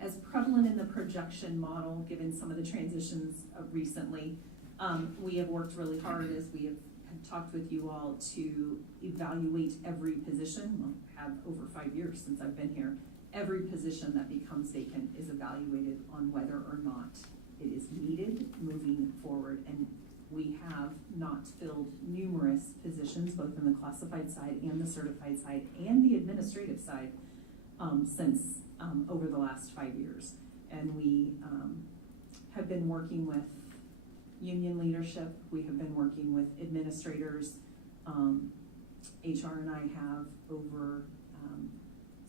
as prevalent in the projection model, given some of the transitions recently, we have worked really hard as we have talked with you all to evaluate every position. Well, have over 5 years since I've been here. Every position that becomes vacant is evaluated on whether or not it is needed moving forward. And we have not filled numerous positions, both in the classified side and the certified side and the administrative side, since over the last 5 years. And we have been working with union leadership. We have been working with administrators. HR and I have over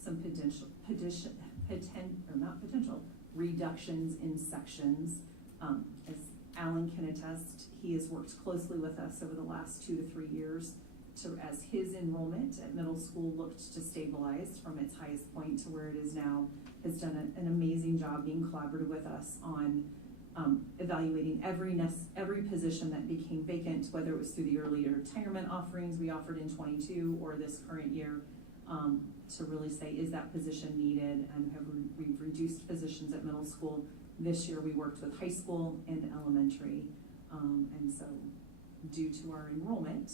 some reductions in sections. As Alan can attest, he has worked closely with us over the last 2 to 3 years as his enrollment at middle school looked to stabilize from its highest point to where it is now, has done an amazing job being collaborative with us on evaluating every position that became vacant, whether it was through the early retirement offerings we offered in 22 or this current year, to really say, is that position needed? And we've reduced positions at middle school. This year we worked with high school and elementary, and so due to our enrollment,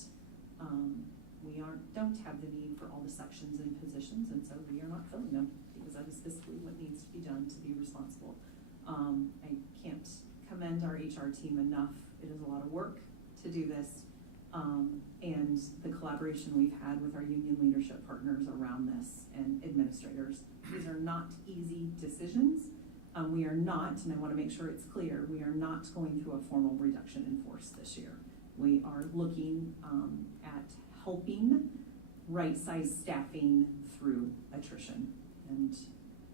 we don't have the need for all the sections and positions, and so we are not filling them because that is fiscally what needs to be done to be responsible. I can't commend our HR team enough. It is a lot of work to do this, and the collaboration we've had with our union leadership partners around this and administrators. These are not easy decisions. We are not, and I want to make sure it's clear, we are not going through a formal reduction in force this year. We are looking at helping right-size staffing through attrition. And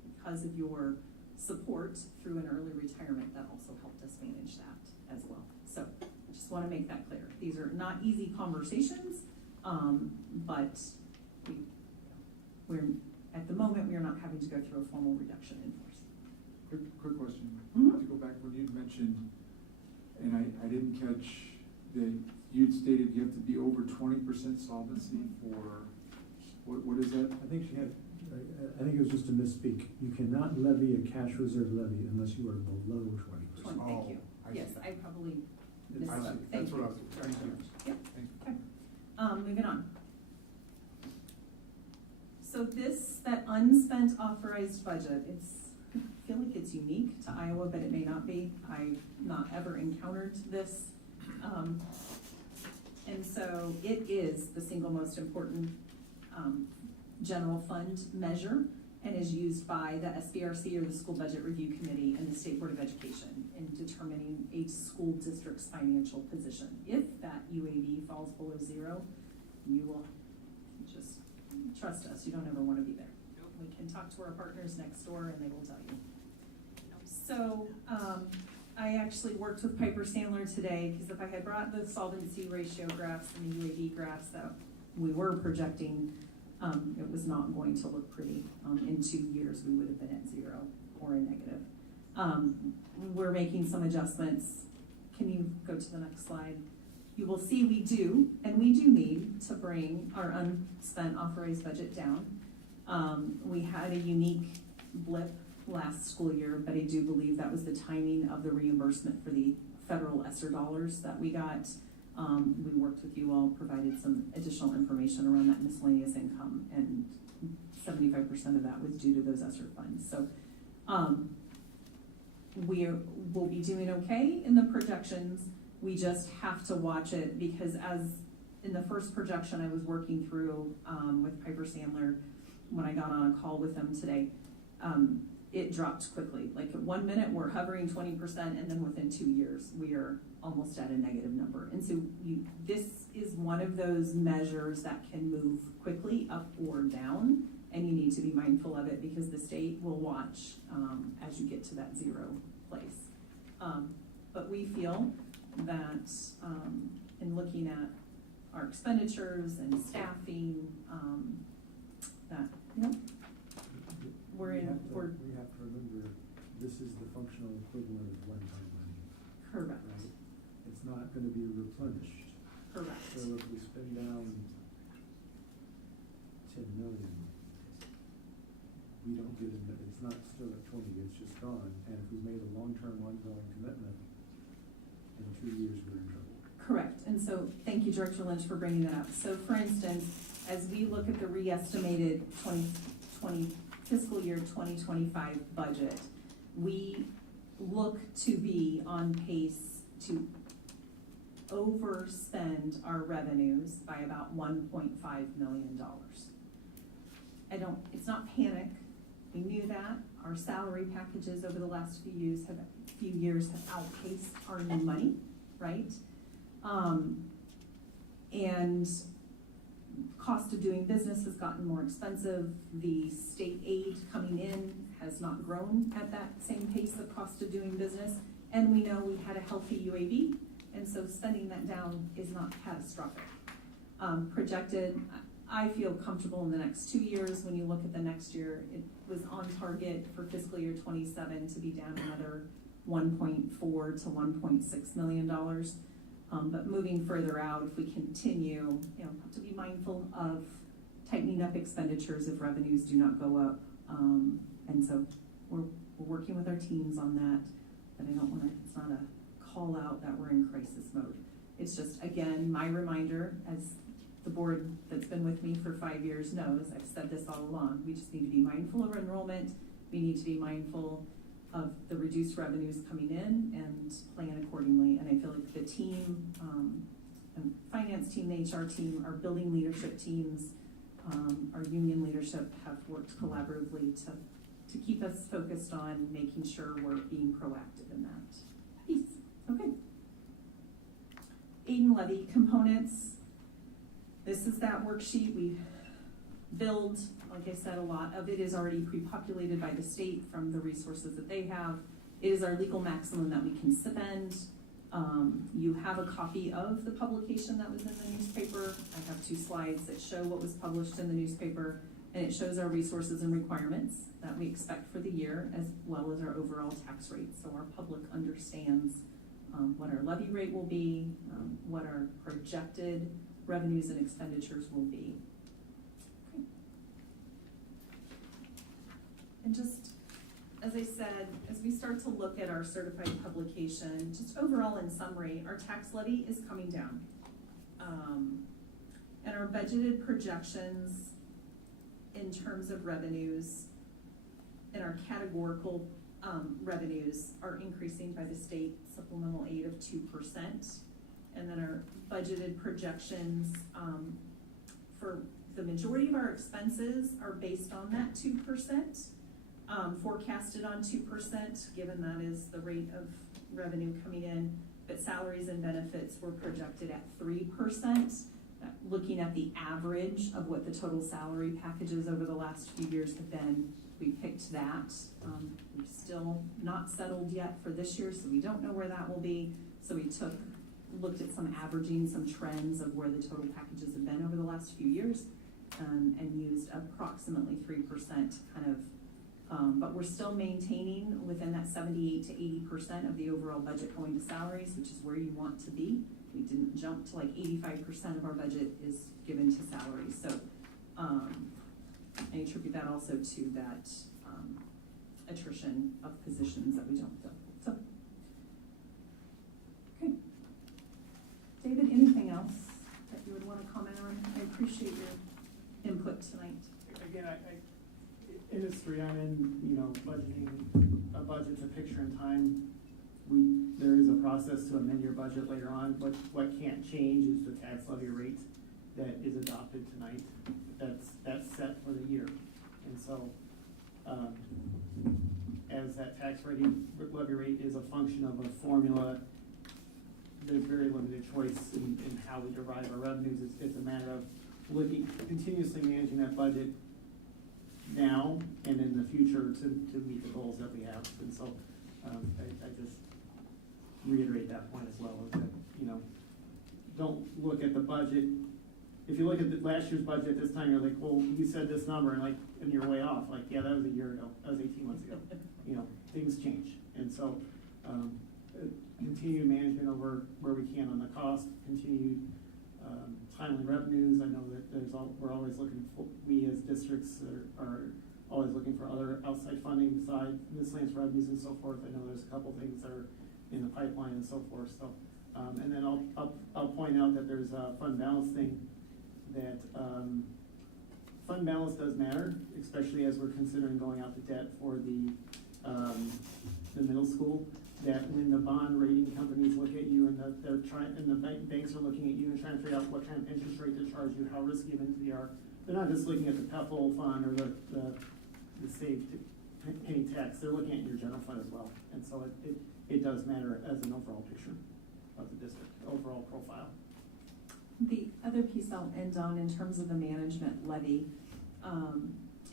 because of your support through an early retirement, that also helped us manage that as well. So I just want to make that clear. These are not easy conversations, but we're, at the moment, we are not having to go through a formal reduction in force. Quick question. Mhm. To go back when you'd mentioned, and I didn't catch that you'd stated you have to be over 20% solvency for, what is that? I think I think it was just a misspeak. You cannot levy a cash reserve levy unless you are below 20%. Thank you. I Yes, see. I probably I missed see. that. Thank That's you. what I was, thank you. Yep. Thank you. Okay. Moving on. So that unspent authorized budget, I feel like it's unique to Iowa, but it may not be. I've not ever encountered this. And so it is the single most important general fund measure and is used by the SBRC or the School Budget Review Committee and the State Board of Education in determining a school district's financial position. If that UAV falls below zero, you will just trust us, you don't ever want to be there. We can talk to our partners next door and they will tell you. So I actually worked with Piper Sandler today because if I had brought the solvency ratio graphs and the UAV graphs that we were projecting, it was not going to look pretty. In 2 years, we would have been at zero or a negative. We're making some adjustments. Can you go to the next slide? You will see we do need to bring our unspent authorized budget down. We had a unique blip last school year, but I do believe that was the timing of the reimbursement for the federal ESSER dollars that we got. We worked with you all, provided some additional information around that miscellaneous income, and 75% of that was due to those ESSER funds. So we'll be doing okay in the projections. We just have to watch it because as in the first projection I was working through with Piper Sandler, when I got on a call with them today, it dropped quickly. Like at 1 minute we're hovering 20%, and then within 2 years we are almost at a negative number. And so this is one of those measures that can move quickly up or down, and you need to be mindful of it because the state will watch as you get to that zero place. But we feel that in looking at our expenditures and staffing, that, you know, We have to remember, this is the functional equivalent of one-time money. correct. Right? It's not gonna be replenished. Correct. So if we spend down 10 million, we don't get it, it's not still at 20, it's just gone. And if we made a long-term ongoing commitment, in 2 years, we're in trouble. Correct, and so, thank you, Director Lynch, for bringing that up. So for instance, as we look at the re-estimated fiscal year 2025 budget, we look to be on pace to overspend our revenues by about $1.5 million. It's not panic, we knew that. Our salary packages over the last few years have outpaced our new money, right? And cost of doing business has gotten more expensive. The state aid coming in has not grown at that same pace of cost of doing business. And we know we had a healthy UAV, and so spending that down is not catastrophic. Projected, I feel comfortable in the next 2 years. When you look at the next year, it was on target for fiscal year 27 to be down another $1.4 to $1.6 million. But moving further out, if we continue, have to be mindful of tightening up expenditures if revenues do not go up. And so we're working with our teams on that, but I don't want to, it's not a call out that we're in crisis mode. It's just, again, my reminder, as the board that's been with me for 5 years knows, I've said this all along, we just need to be mindful of enrollment. We need to be mindful of the reduced revenues coming in and plan accordingly. And I feel like the team, and finance team, the HR team, our building leadership teams, our union leadership have worked collaboratively to keep us focused on making sure we're being proactive in that piece. Okay. Aid and levy components. This is that worksheet. We build. Like I said, a lot of it is already pre-populated by the state from the resources that they have. It is our legal maximum that we can spend. You have a copy of the publication that was in the newspaper. I have 2 slides that show what was published in the newspaper, and it shows our resources and requirements that we expect for the year, as well as our overall tax rate. So our public understands what our levy rate will be, what our projected revenues and expenditures will be. Okay. And just, as I said, as we start to look at our certified publication, just overall in summary, our tax levy is coming down. And our budgeted projections in terms of revenues and our categorical revenues are increasing by the state supplemental aid of 2%. And then our budgeted projections for the majority of our expenses are based on that 2%. Forecasted on 2%, given that is the rate of revenue coming in, but salaries and benefits were projected at 3%. Looking at the average of what the total salary packages over the last few years have been, we picked that. We're still not settled yet for this year, so we don't know where that will be. So we looked at some averaging, some trends of where the total packages have been over the last few years, and used approximately 3% kind of. But we're still maintaining within that 78 to 80% of the overall budget going to salaries, which is where you want to be. We didn't jump to like 85% of our budget is given to salaries. So I attribute that also to that attrition of positions that we don't fill. So, okay. David, anything else that you would want to comment on? I appreciate your input tonight. Again, industry I'm in, budgeting a budget's a picture in time. There is a process to amend your budget later on. What can't change is the tax levy rate that is adopted tonight. That's set for the year. And so, as that tax levy rate is a function of a formula, there's very limited choice in how we derive our revenues. It's a matter of continuously managing that budget now and in the future to meet the goals that we have. And so I just reiterate that point as well, is that, don't look at the budget. If you look at last year's budget this time, you're like, well, you said this number, and you're way off. Like, yeah, that was a year ago. That was 18 months ago. Things change. And so continued management over where we can on the cost, continued timely revenues. I know that we're always looking for, we as districts are always looking for other outside funding besides miscellaneous revenues and so forth. I know there's a couple things that are in the pipeline and so forth. So, and then I'll point out that there's a fund balance thing that fund balance does matter, especially as we're considering going out to debt for the middle school. That when the bond rating companies look at you and the banks are looking at you and trying to figure out what kind of interest rate to charge you, how risky events they are, they're not just looking at the PEPL fund or the saved penny tax. They're looking at your general fund as well, and so it does matter as an overall picture of the district, overall profile. The other piece I'll end on in terms of the management levy,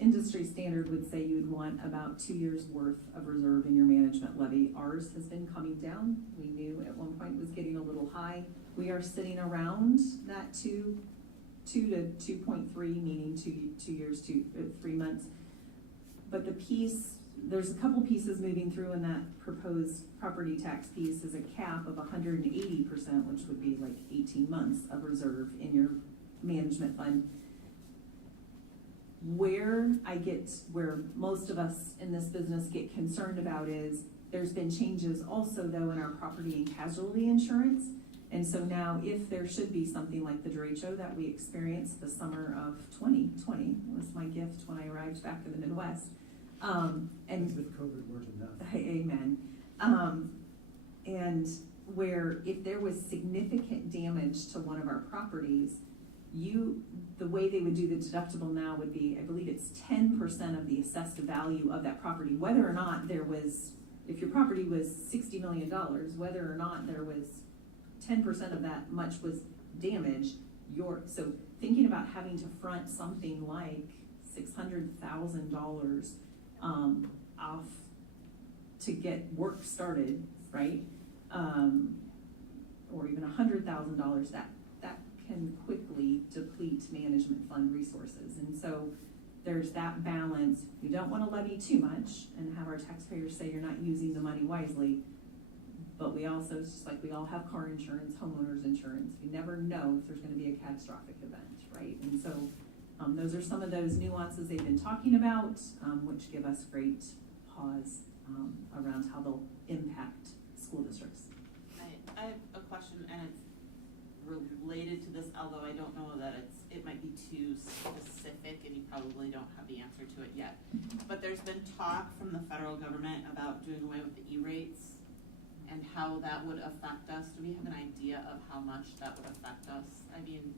industry standard would say you'd want about 2 years worth of reserve in your management levy. Ours has been coming down. We knew at one point it was getting a little high. We are sitting around that 2 to 2.3, meaning 2 years, 3 months. But there's a couple pieces moving through in that proposed property tax piece is a cap of 180%, which would be like 18 months of reserve in your management fund. Where most of us in this business get concerned about is there's been changes also though in our property and casualty insurance. And so now if there should be something like the derecho that we experienced the summer of 2020 was my gift when I arrived back in the Midwest. And as if COVID weren't enough. Amen. And where if there was significant damage to one of our properties, the way they would do the deductible now would be, I believe it's 10% of the assessed value of that property, whether or not if your property was $60 million, whether or not there was 10% of that much was damaged, so thinking about having to front something like $600,000 off to get work started, right? Or even $100,000, that can quickly deplete management fund resources. And so there's that balance. We don't want to levy too much and have our taxpayers say you're not using the money wisely. But we also, it's just like we all have car insurance, homeowners insurance. You never know if there's going to be a catastrophic event, right? And so those are some of those nuances they've been talking about, which give us great pause around how they'll impact school districts. I have a question, and it's related to this, although I don't know that it might be too specific, and you probably don't have the answer to it yet. But there's been talk from the federal government about doing away with the E-rates and how that would affect us. Do we have an idea of how much that would affect us? I mean,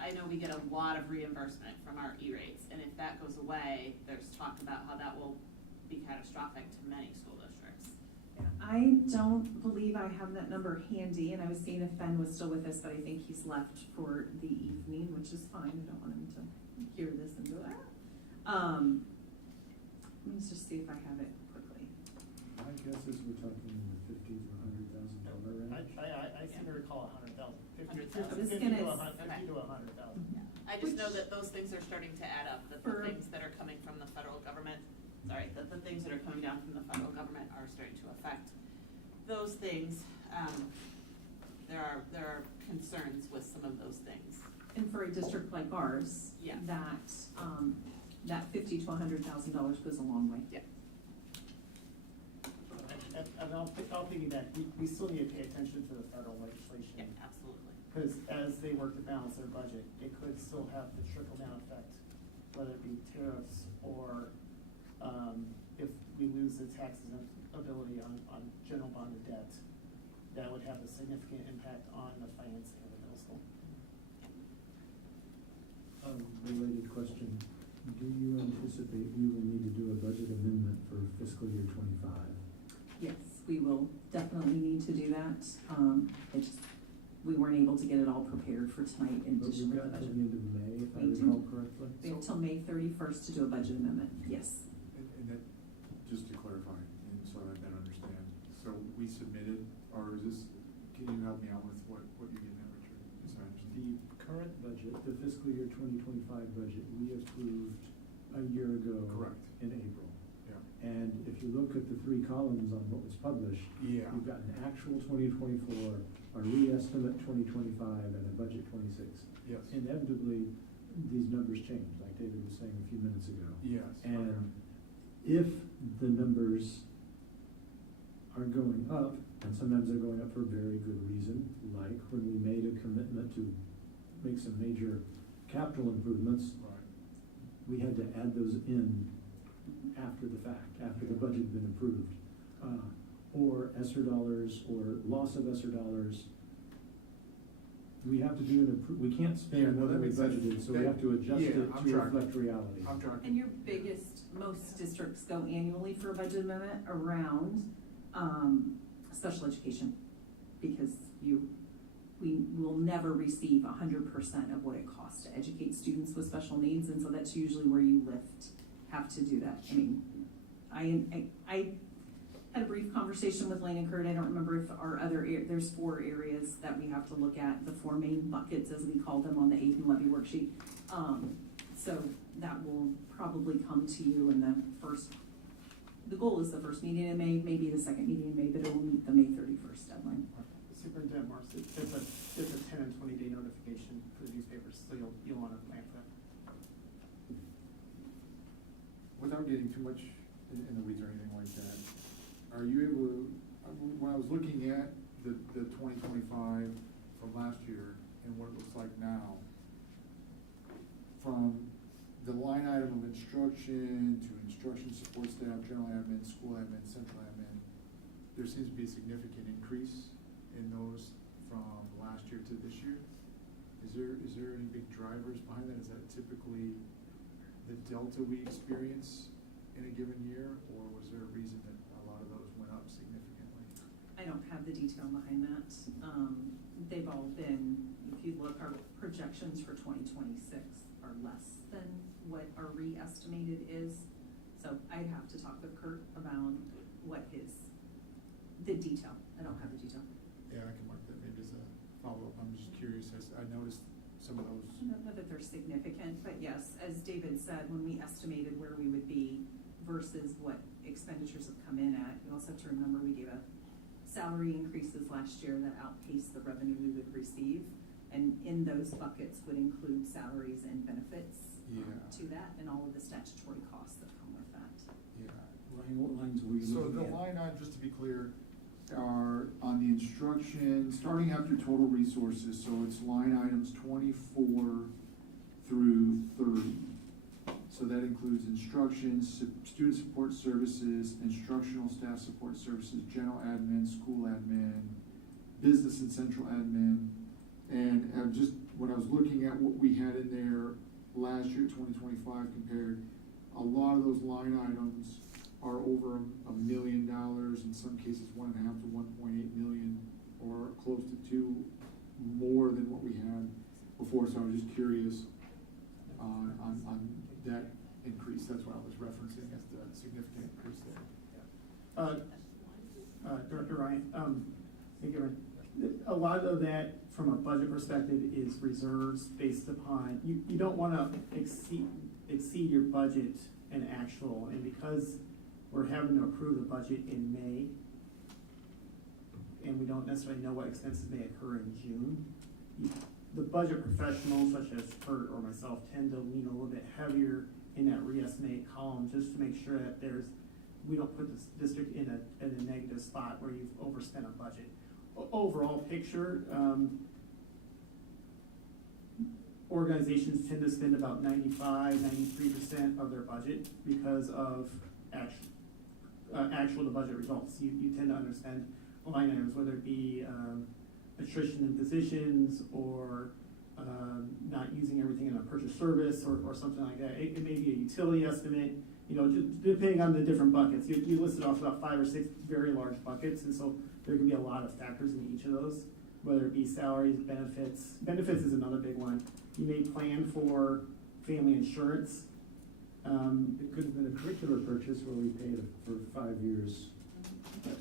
I know we get a lot of reimbursement from our E-rates, and if that goes away, there's talk about how that will be catastrophic to many school districts. I don't believe I have that number handy, and I was seeing if Ben was still with us, but I think he's left for the evening, which is fine. I don't want him to hear this and go, Let me just see if I have it quickly. My guess is we're talking in the $50,000 to $100,000 range. I seem to recall 100,000. 50 100,000. to 100,000. I just know that those things are starting to add up, that the things that are coming from the federal government, that the things that are coming down from the federal government are starting to affect those things. There are concerns with some of those things. And for a district like ours, Yeah. that $50,000 to $100,000 goes a long way. Yeah. And I'll piggyback, we still need to pay attention to the federal legislation. Yeah, absolutely. Because as they work to balance their budget, it could still have the trickle-down effect, whether it be tariffs or if we lose the tax ability on general bonded debt, that would have a significant impact on the financing of the middle school. Related question, do you anticipate we will need to do a budget amendment for fiscal year '25? Yes, we will definitely need to do that. We weren't able to get it all prepared for tonight in But addition we've to the got till budget. the end of May, if I We do. recall correctly. We have till May 31st to do a budget amendment, yes. And that, just to clarify, and so I better understand, so we submitted, or is this, can you help me out with what you're getting at, Richard? Is I understand? The current budget, the fiscal year 2025 budget, we approved a year ago. Correct. In April. Yeah. And if you look at the 3 columns on what was published, Yeah. you've got an actual 2024, a re-estimate 2025, and a budget 26. Yes. Inevitably, these numbers change, like David was saying a few minutes ago. Yes. And if the numbers are going up, and sometimes they're going up for a very good reason, like when we made a commitment to make some major capital improvements, Right. we had to add those in after the fact, after the budget had been approved. Or ESSER dollars, or loss of ESSER dollars. We have to do we can't Yeah, spend no, more that than we makes sense. budgeted, so we have to adjust Yeah, it I'm to tracking. reflect reality. I'm tracking. And your most districts go annually for a budget amendment around special education, because we will never receive 100% of what it costs to educate students with special needs, and so that's usually where you have to do that. I mean, I had a brief conversation with Lane and Kurt. I don't remember if our there's 4 areas that we have to look at, the 4 main buckets, as we call them, on the aid and levy worksheet. So that will probably come to you in the goal is the first meeting in May, maybe the second meeting in May, but it will meet the May 31st deadline. Superintendent Morris, it's a 10 and 20-day notification for the newspapers, so you'll want to plan for that. Without getting too much in the weeds or anything like that, are you able to, when I was looking at the 2025 from last year and what it looks like now, from the line item of instruction to instruction support staff, general admin, school admin, central admin, there seems to be a significant increase in those from last year to this year. Is there any big drivers behind that? Is that typically the delta we experience in a given year, or was there a reason that a lot of those went up significantly? I don't have the detail behind that. they've all been, if you look, our projections for 2026 are less than what our re-estimated is. So I'd have to talk with Kurt about what the detail. I don't have the detail. Yeah, I can mark that maybe as a follow-up. I'm just curious, I noticed some of those. I don't know that they're significant, but yes, as David said, when we estimated where we would be versus what expenditures have come in at, you also have to remember we gave a salary increases last year that outpaced the revenue we would receive. And in those buckets would include salaries and benefits to that, and all of the statutory costs that come with that. Yeah. Ryan, what lines were you So looking the at? line items, just to be clear, are on the instruction, starting after total resources, so it's line items 24 through 30. So that includes instruction, student support services, instructional staff support services, general admin, school admin, business and central admin. And just when I was looking at what we had in there last year, 2025 compared, a lot of those line items are over $1 million, in some cases 1.5 to 1.8 million, or close to 2 more than what we had before. So I was just curious on that increase. That's what I was referencing as the significant increase there. Director Ryan, thank you, Ryan. A lot of that, from a budget perspective, is reserves based upon, you don't wanna exceed your budget and actual, and because we're having to approve the budget in May, and we don't necessarily know what expenses may occur in June, the budget professionals, such as Kurt or myself, tend to lean a little bit heavier in that re-estimate column, just to make sure that we don't put this district in a negative spot where you've overspent a budget. Overall picture, organizations tend to spend about 95–93% of their budget because of actual to budget results. You tend to underspend line items, whether it be attrition in positions or not using everything in a purchase service or something like that. It may be a utility estimate, just depending on the different buckets. You listed off about 5 or 6 very large buckets, and so there can be a lot of factors in each of those, whether it be salaries, benefits. Benefits is another big one. You may plan for family insurance. It could have been a curricular purchase where we paid for 5 years.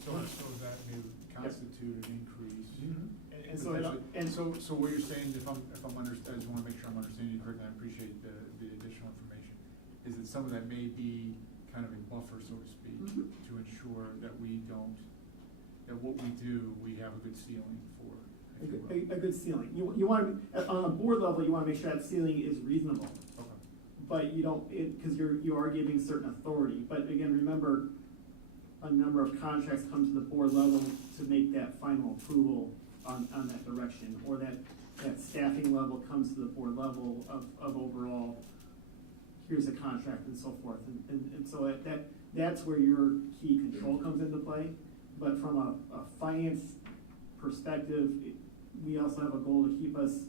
So that may constitute an increase. Mm-hmm. So what you're saying, if I'm I just wanna make sure I'm understanding you correctly, I appreciate the additional information, is that some of that may be kind of a buffer, so to speak, to ensure that what we do, we have a good ceiling for. A good ceiling. You want to, on a board level, you want to make sure that ceiling is reasonable. Okay. But you don't, because you are giving certain authority. But again, remember, a number of contracts come to the board level to make that final approval on that direction, or that staffing level comes to the board level of overall, here's a contract and so forth. And so that's where your key control comes into play. But from a finance perspective, we also have a goal to keep us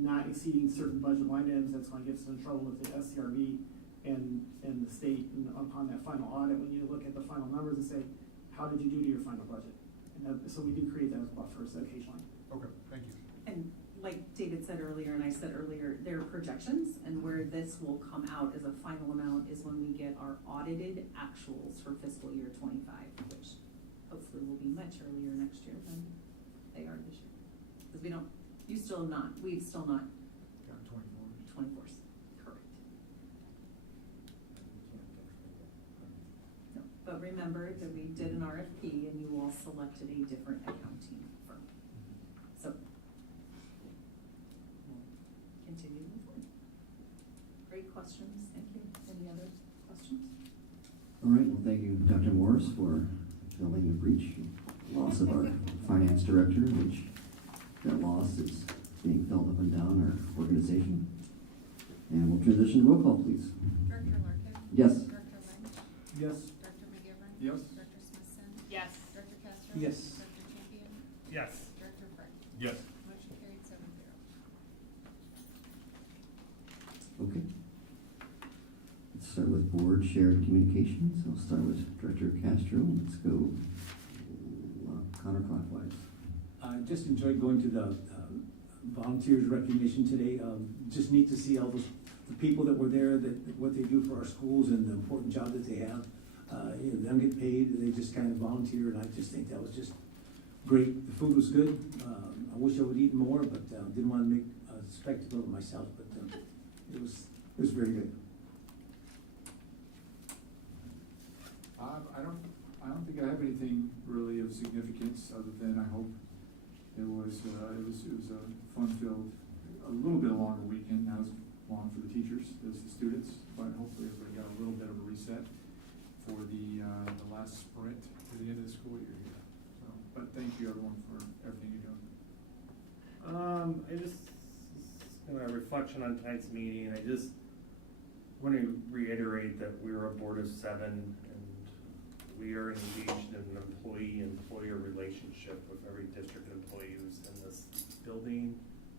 not exceeding certain budget line items. That's going to get us in trouble with the SCRB and the state. And upon that final audit, we need to look at the final numbers and say, how did you do to your final budget? And so we do create those buffers occasionally. Okay, thank you. And like David said earlier, and I said earlier, there are projections, and where this will come out as a final amount is when we get our audited actuals for fiscal year 25, which hopefully will be much earlier next year than they are this year. Because we've still not Got 24s, correct. No, but remember that we did an RFP and you all selected a different accounting firm. So, we'll continue to move forward. Great questions, thank you. Any other questions? All right, well, thank you, Dr. Morris, for filling the breach. Loss of our finance director, which that loss is being felt up and down our organization. And we'll transition to roll call, please. Director Larkin? Yes. Director Lynch? Yes. Director McGivern? Yes. Director Smithson? Yes. Director Castro? Yes. Director Champion? Yes. Director Frank? Yes. Motion carried 7-0. Okay. Let's start with board shared communications. I'll start with Director Castro. Let's go counterclockwise. I just enjoyed going to the volunteers recognition today. Just neat to see all the people that were there, what they do for our schools and the important job that they have. You know, they don't get paid, they just kind of volunteer, and I just think that was just great. The food was good. I wish I would eat more, but didn't want to make a spectacle of myself, but it was very good. I don't think I have anything really of significance, other than I hope it was a fun-filled, a little bit longer weekend. Not as long for the teachers as the students, but hopefully everybody got a little bit of a reset for the last sprint to the end of the school year here. So, but thank you everyone for everything you're doing. I just, in a reflection on tonight's meeting, I just want to reiterate that we're a board of 7, and we are engaged in an employee-employer relationship with every district employee who's in this building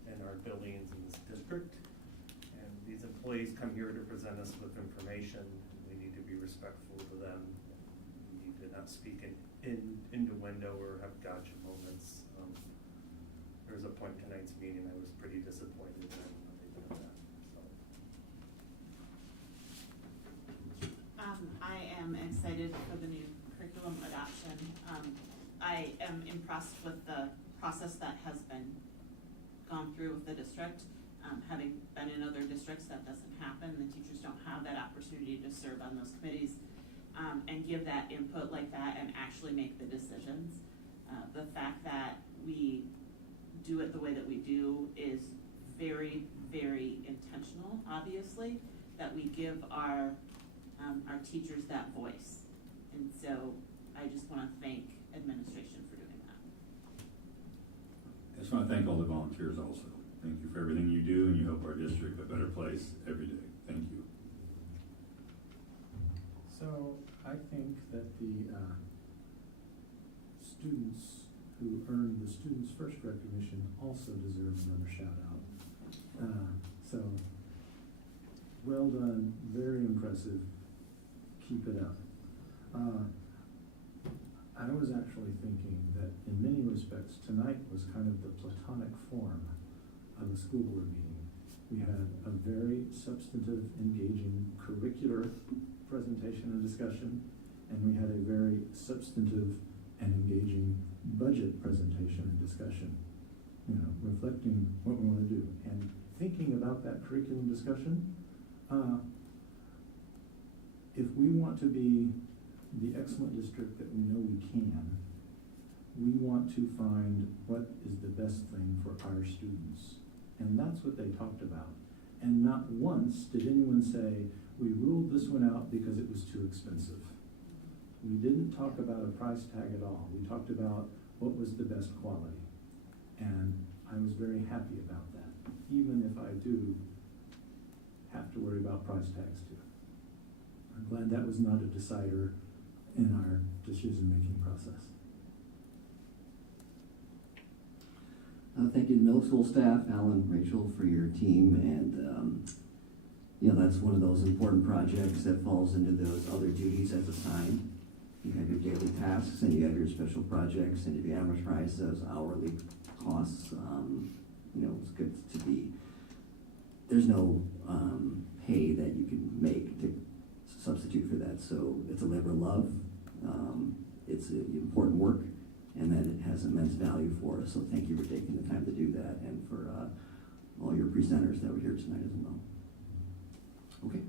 and our buildings in this district. And these employees come here to present us with information. We need to be respectful to them. We need to not speak innuendo or have gotcha moments. There was a point in tonight's meeting I was pretty disappointed in when they did that. I am excited for the new curriculum adoption. I am impressed with the process that has been gone through with the district. Having been in other districts, that doesn't happen. The teachers don't have that opportunity to serve on those committees and give that input like that and actually make the decisions. The fact that we do it the way that we do is very, very intentional, obviously, that we give our teachers that voice. And so I just want to thank administration for doing that. I just want to thank all the volunteers also. Thank you for everything you do, and you help our district a better place every day. Thank you. So I think that the students who earned the Students First recognition also deserve another shout out. So well done, very impressive. Keep it up. I was actually thinking that in many respects tonight was kind of the platonic form of a school board meeting. We had a very substantive, engaging curricular presentation and discussion, and we had a very substantive and engaging budget presentation and discussion, you know, reflecting what we want to do and thinking about that curriculum discussion. If we want to be the excellent district that we know we can, we want to find what is the best thing for our students. And that's what they talked about. And not once did anyone say, we ruled this one out because it was too expensive. We didn't talk about a price tag at all. We talked about what was the best quality. And I was very happy about that, even if I do have to worry about price tags too. I'm glad that was not a decider in our decision-making process. Thank you to middle school staff, Alan, Rachel, for your team, and you know, that's one of those important projects that falls into those other duties as assigned. You have your daily tasks, and you have your special projects, and if you amortize those hourly costs, you know, it's good to be, there's no pay that you can make to substitute for that, so it's a labor of love, it's important work, and that it has immense value for us, so thank you for taking the time to do that, and for all your presenters that were here tonight as well. Okay.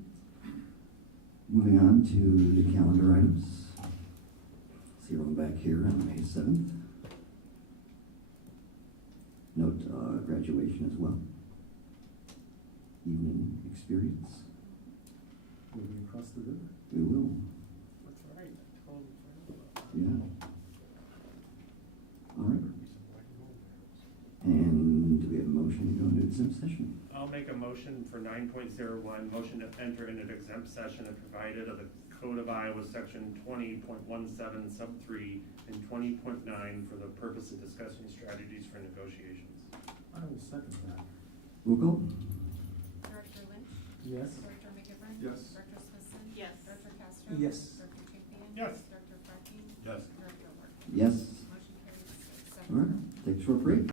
Moving on to the calendar items. See everyone back here on May 7th. Note graduation as well. Evening experience. Will we cross the river? We will. That's right. I totally forgot about that. Yeah. All right. And do we have a motion to go into exempt session? I'll make a motion for 9.01, motion to enter into an exempt session and provided of the Code of Iowa, section 20.17 sub 3 and 20.9 for the purpose of discussing strategies for negotiations. I will second that. Roll call. Director Lynch? Yes. Director McGivern? Yes. Director Smithson? Yes. Director Castro? Yes. Director Champion? Yes. Director Frankie? Yes. Director Ward? Yes. Motion carries 6-7. All right. Take a short break.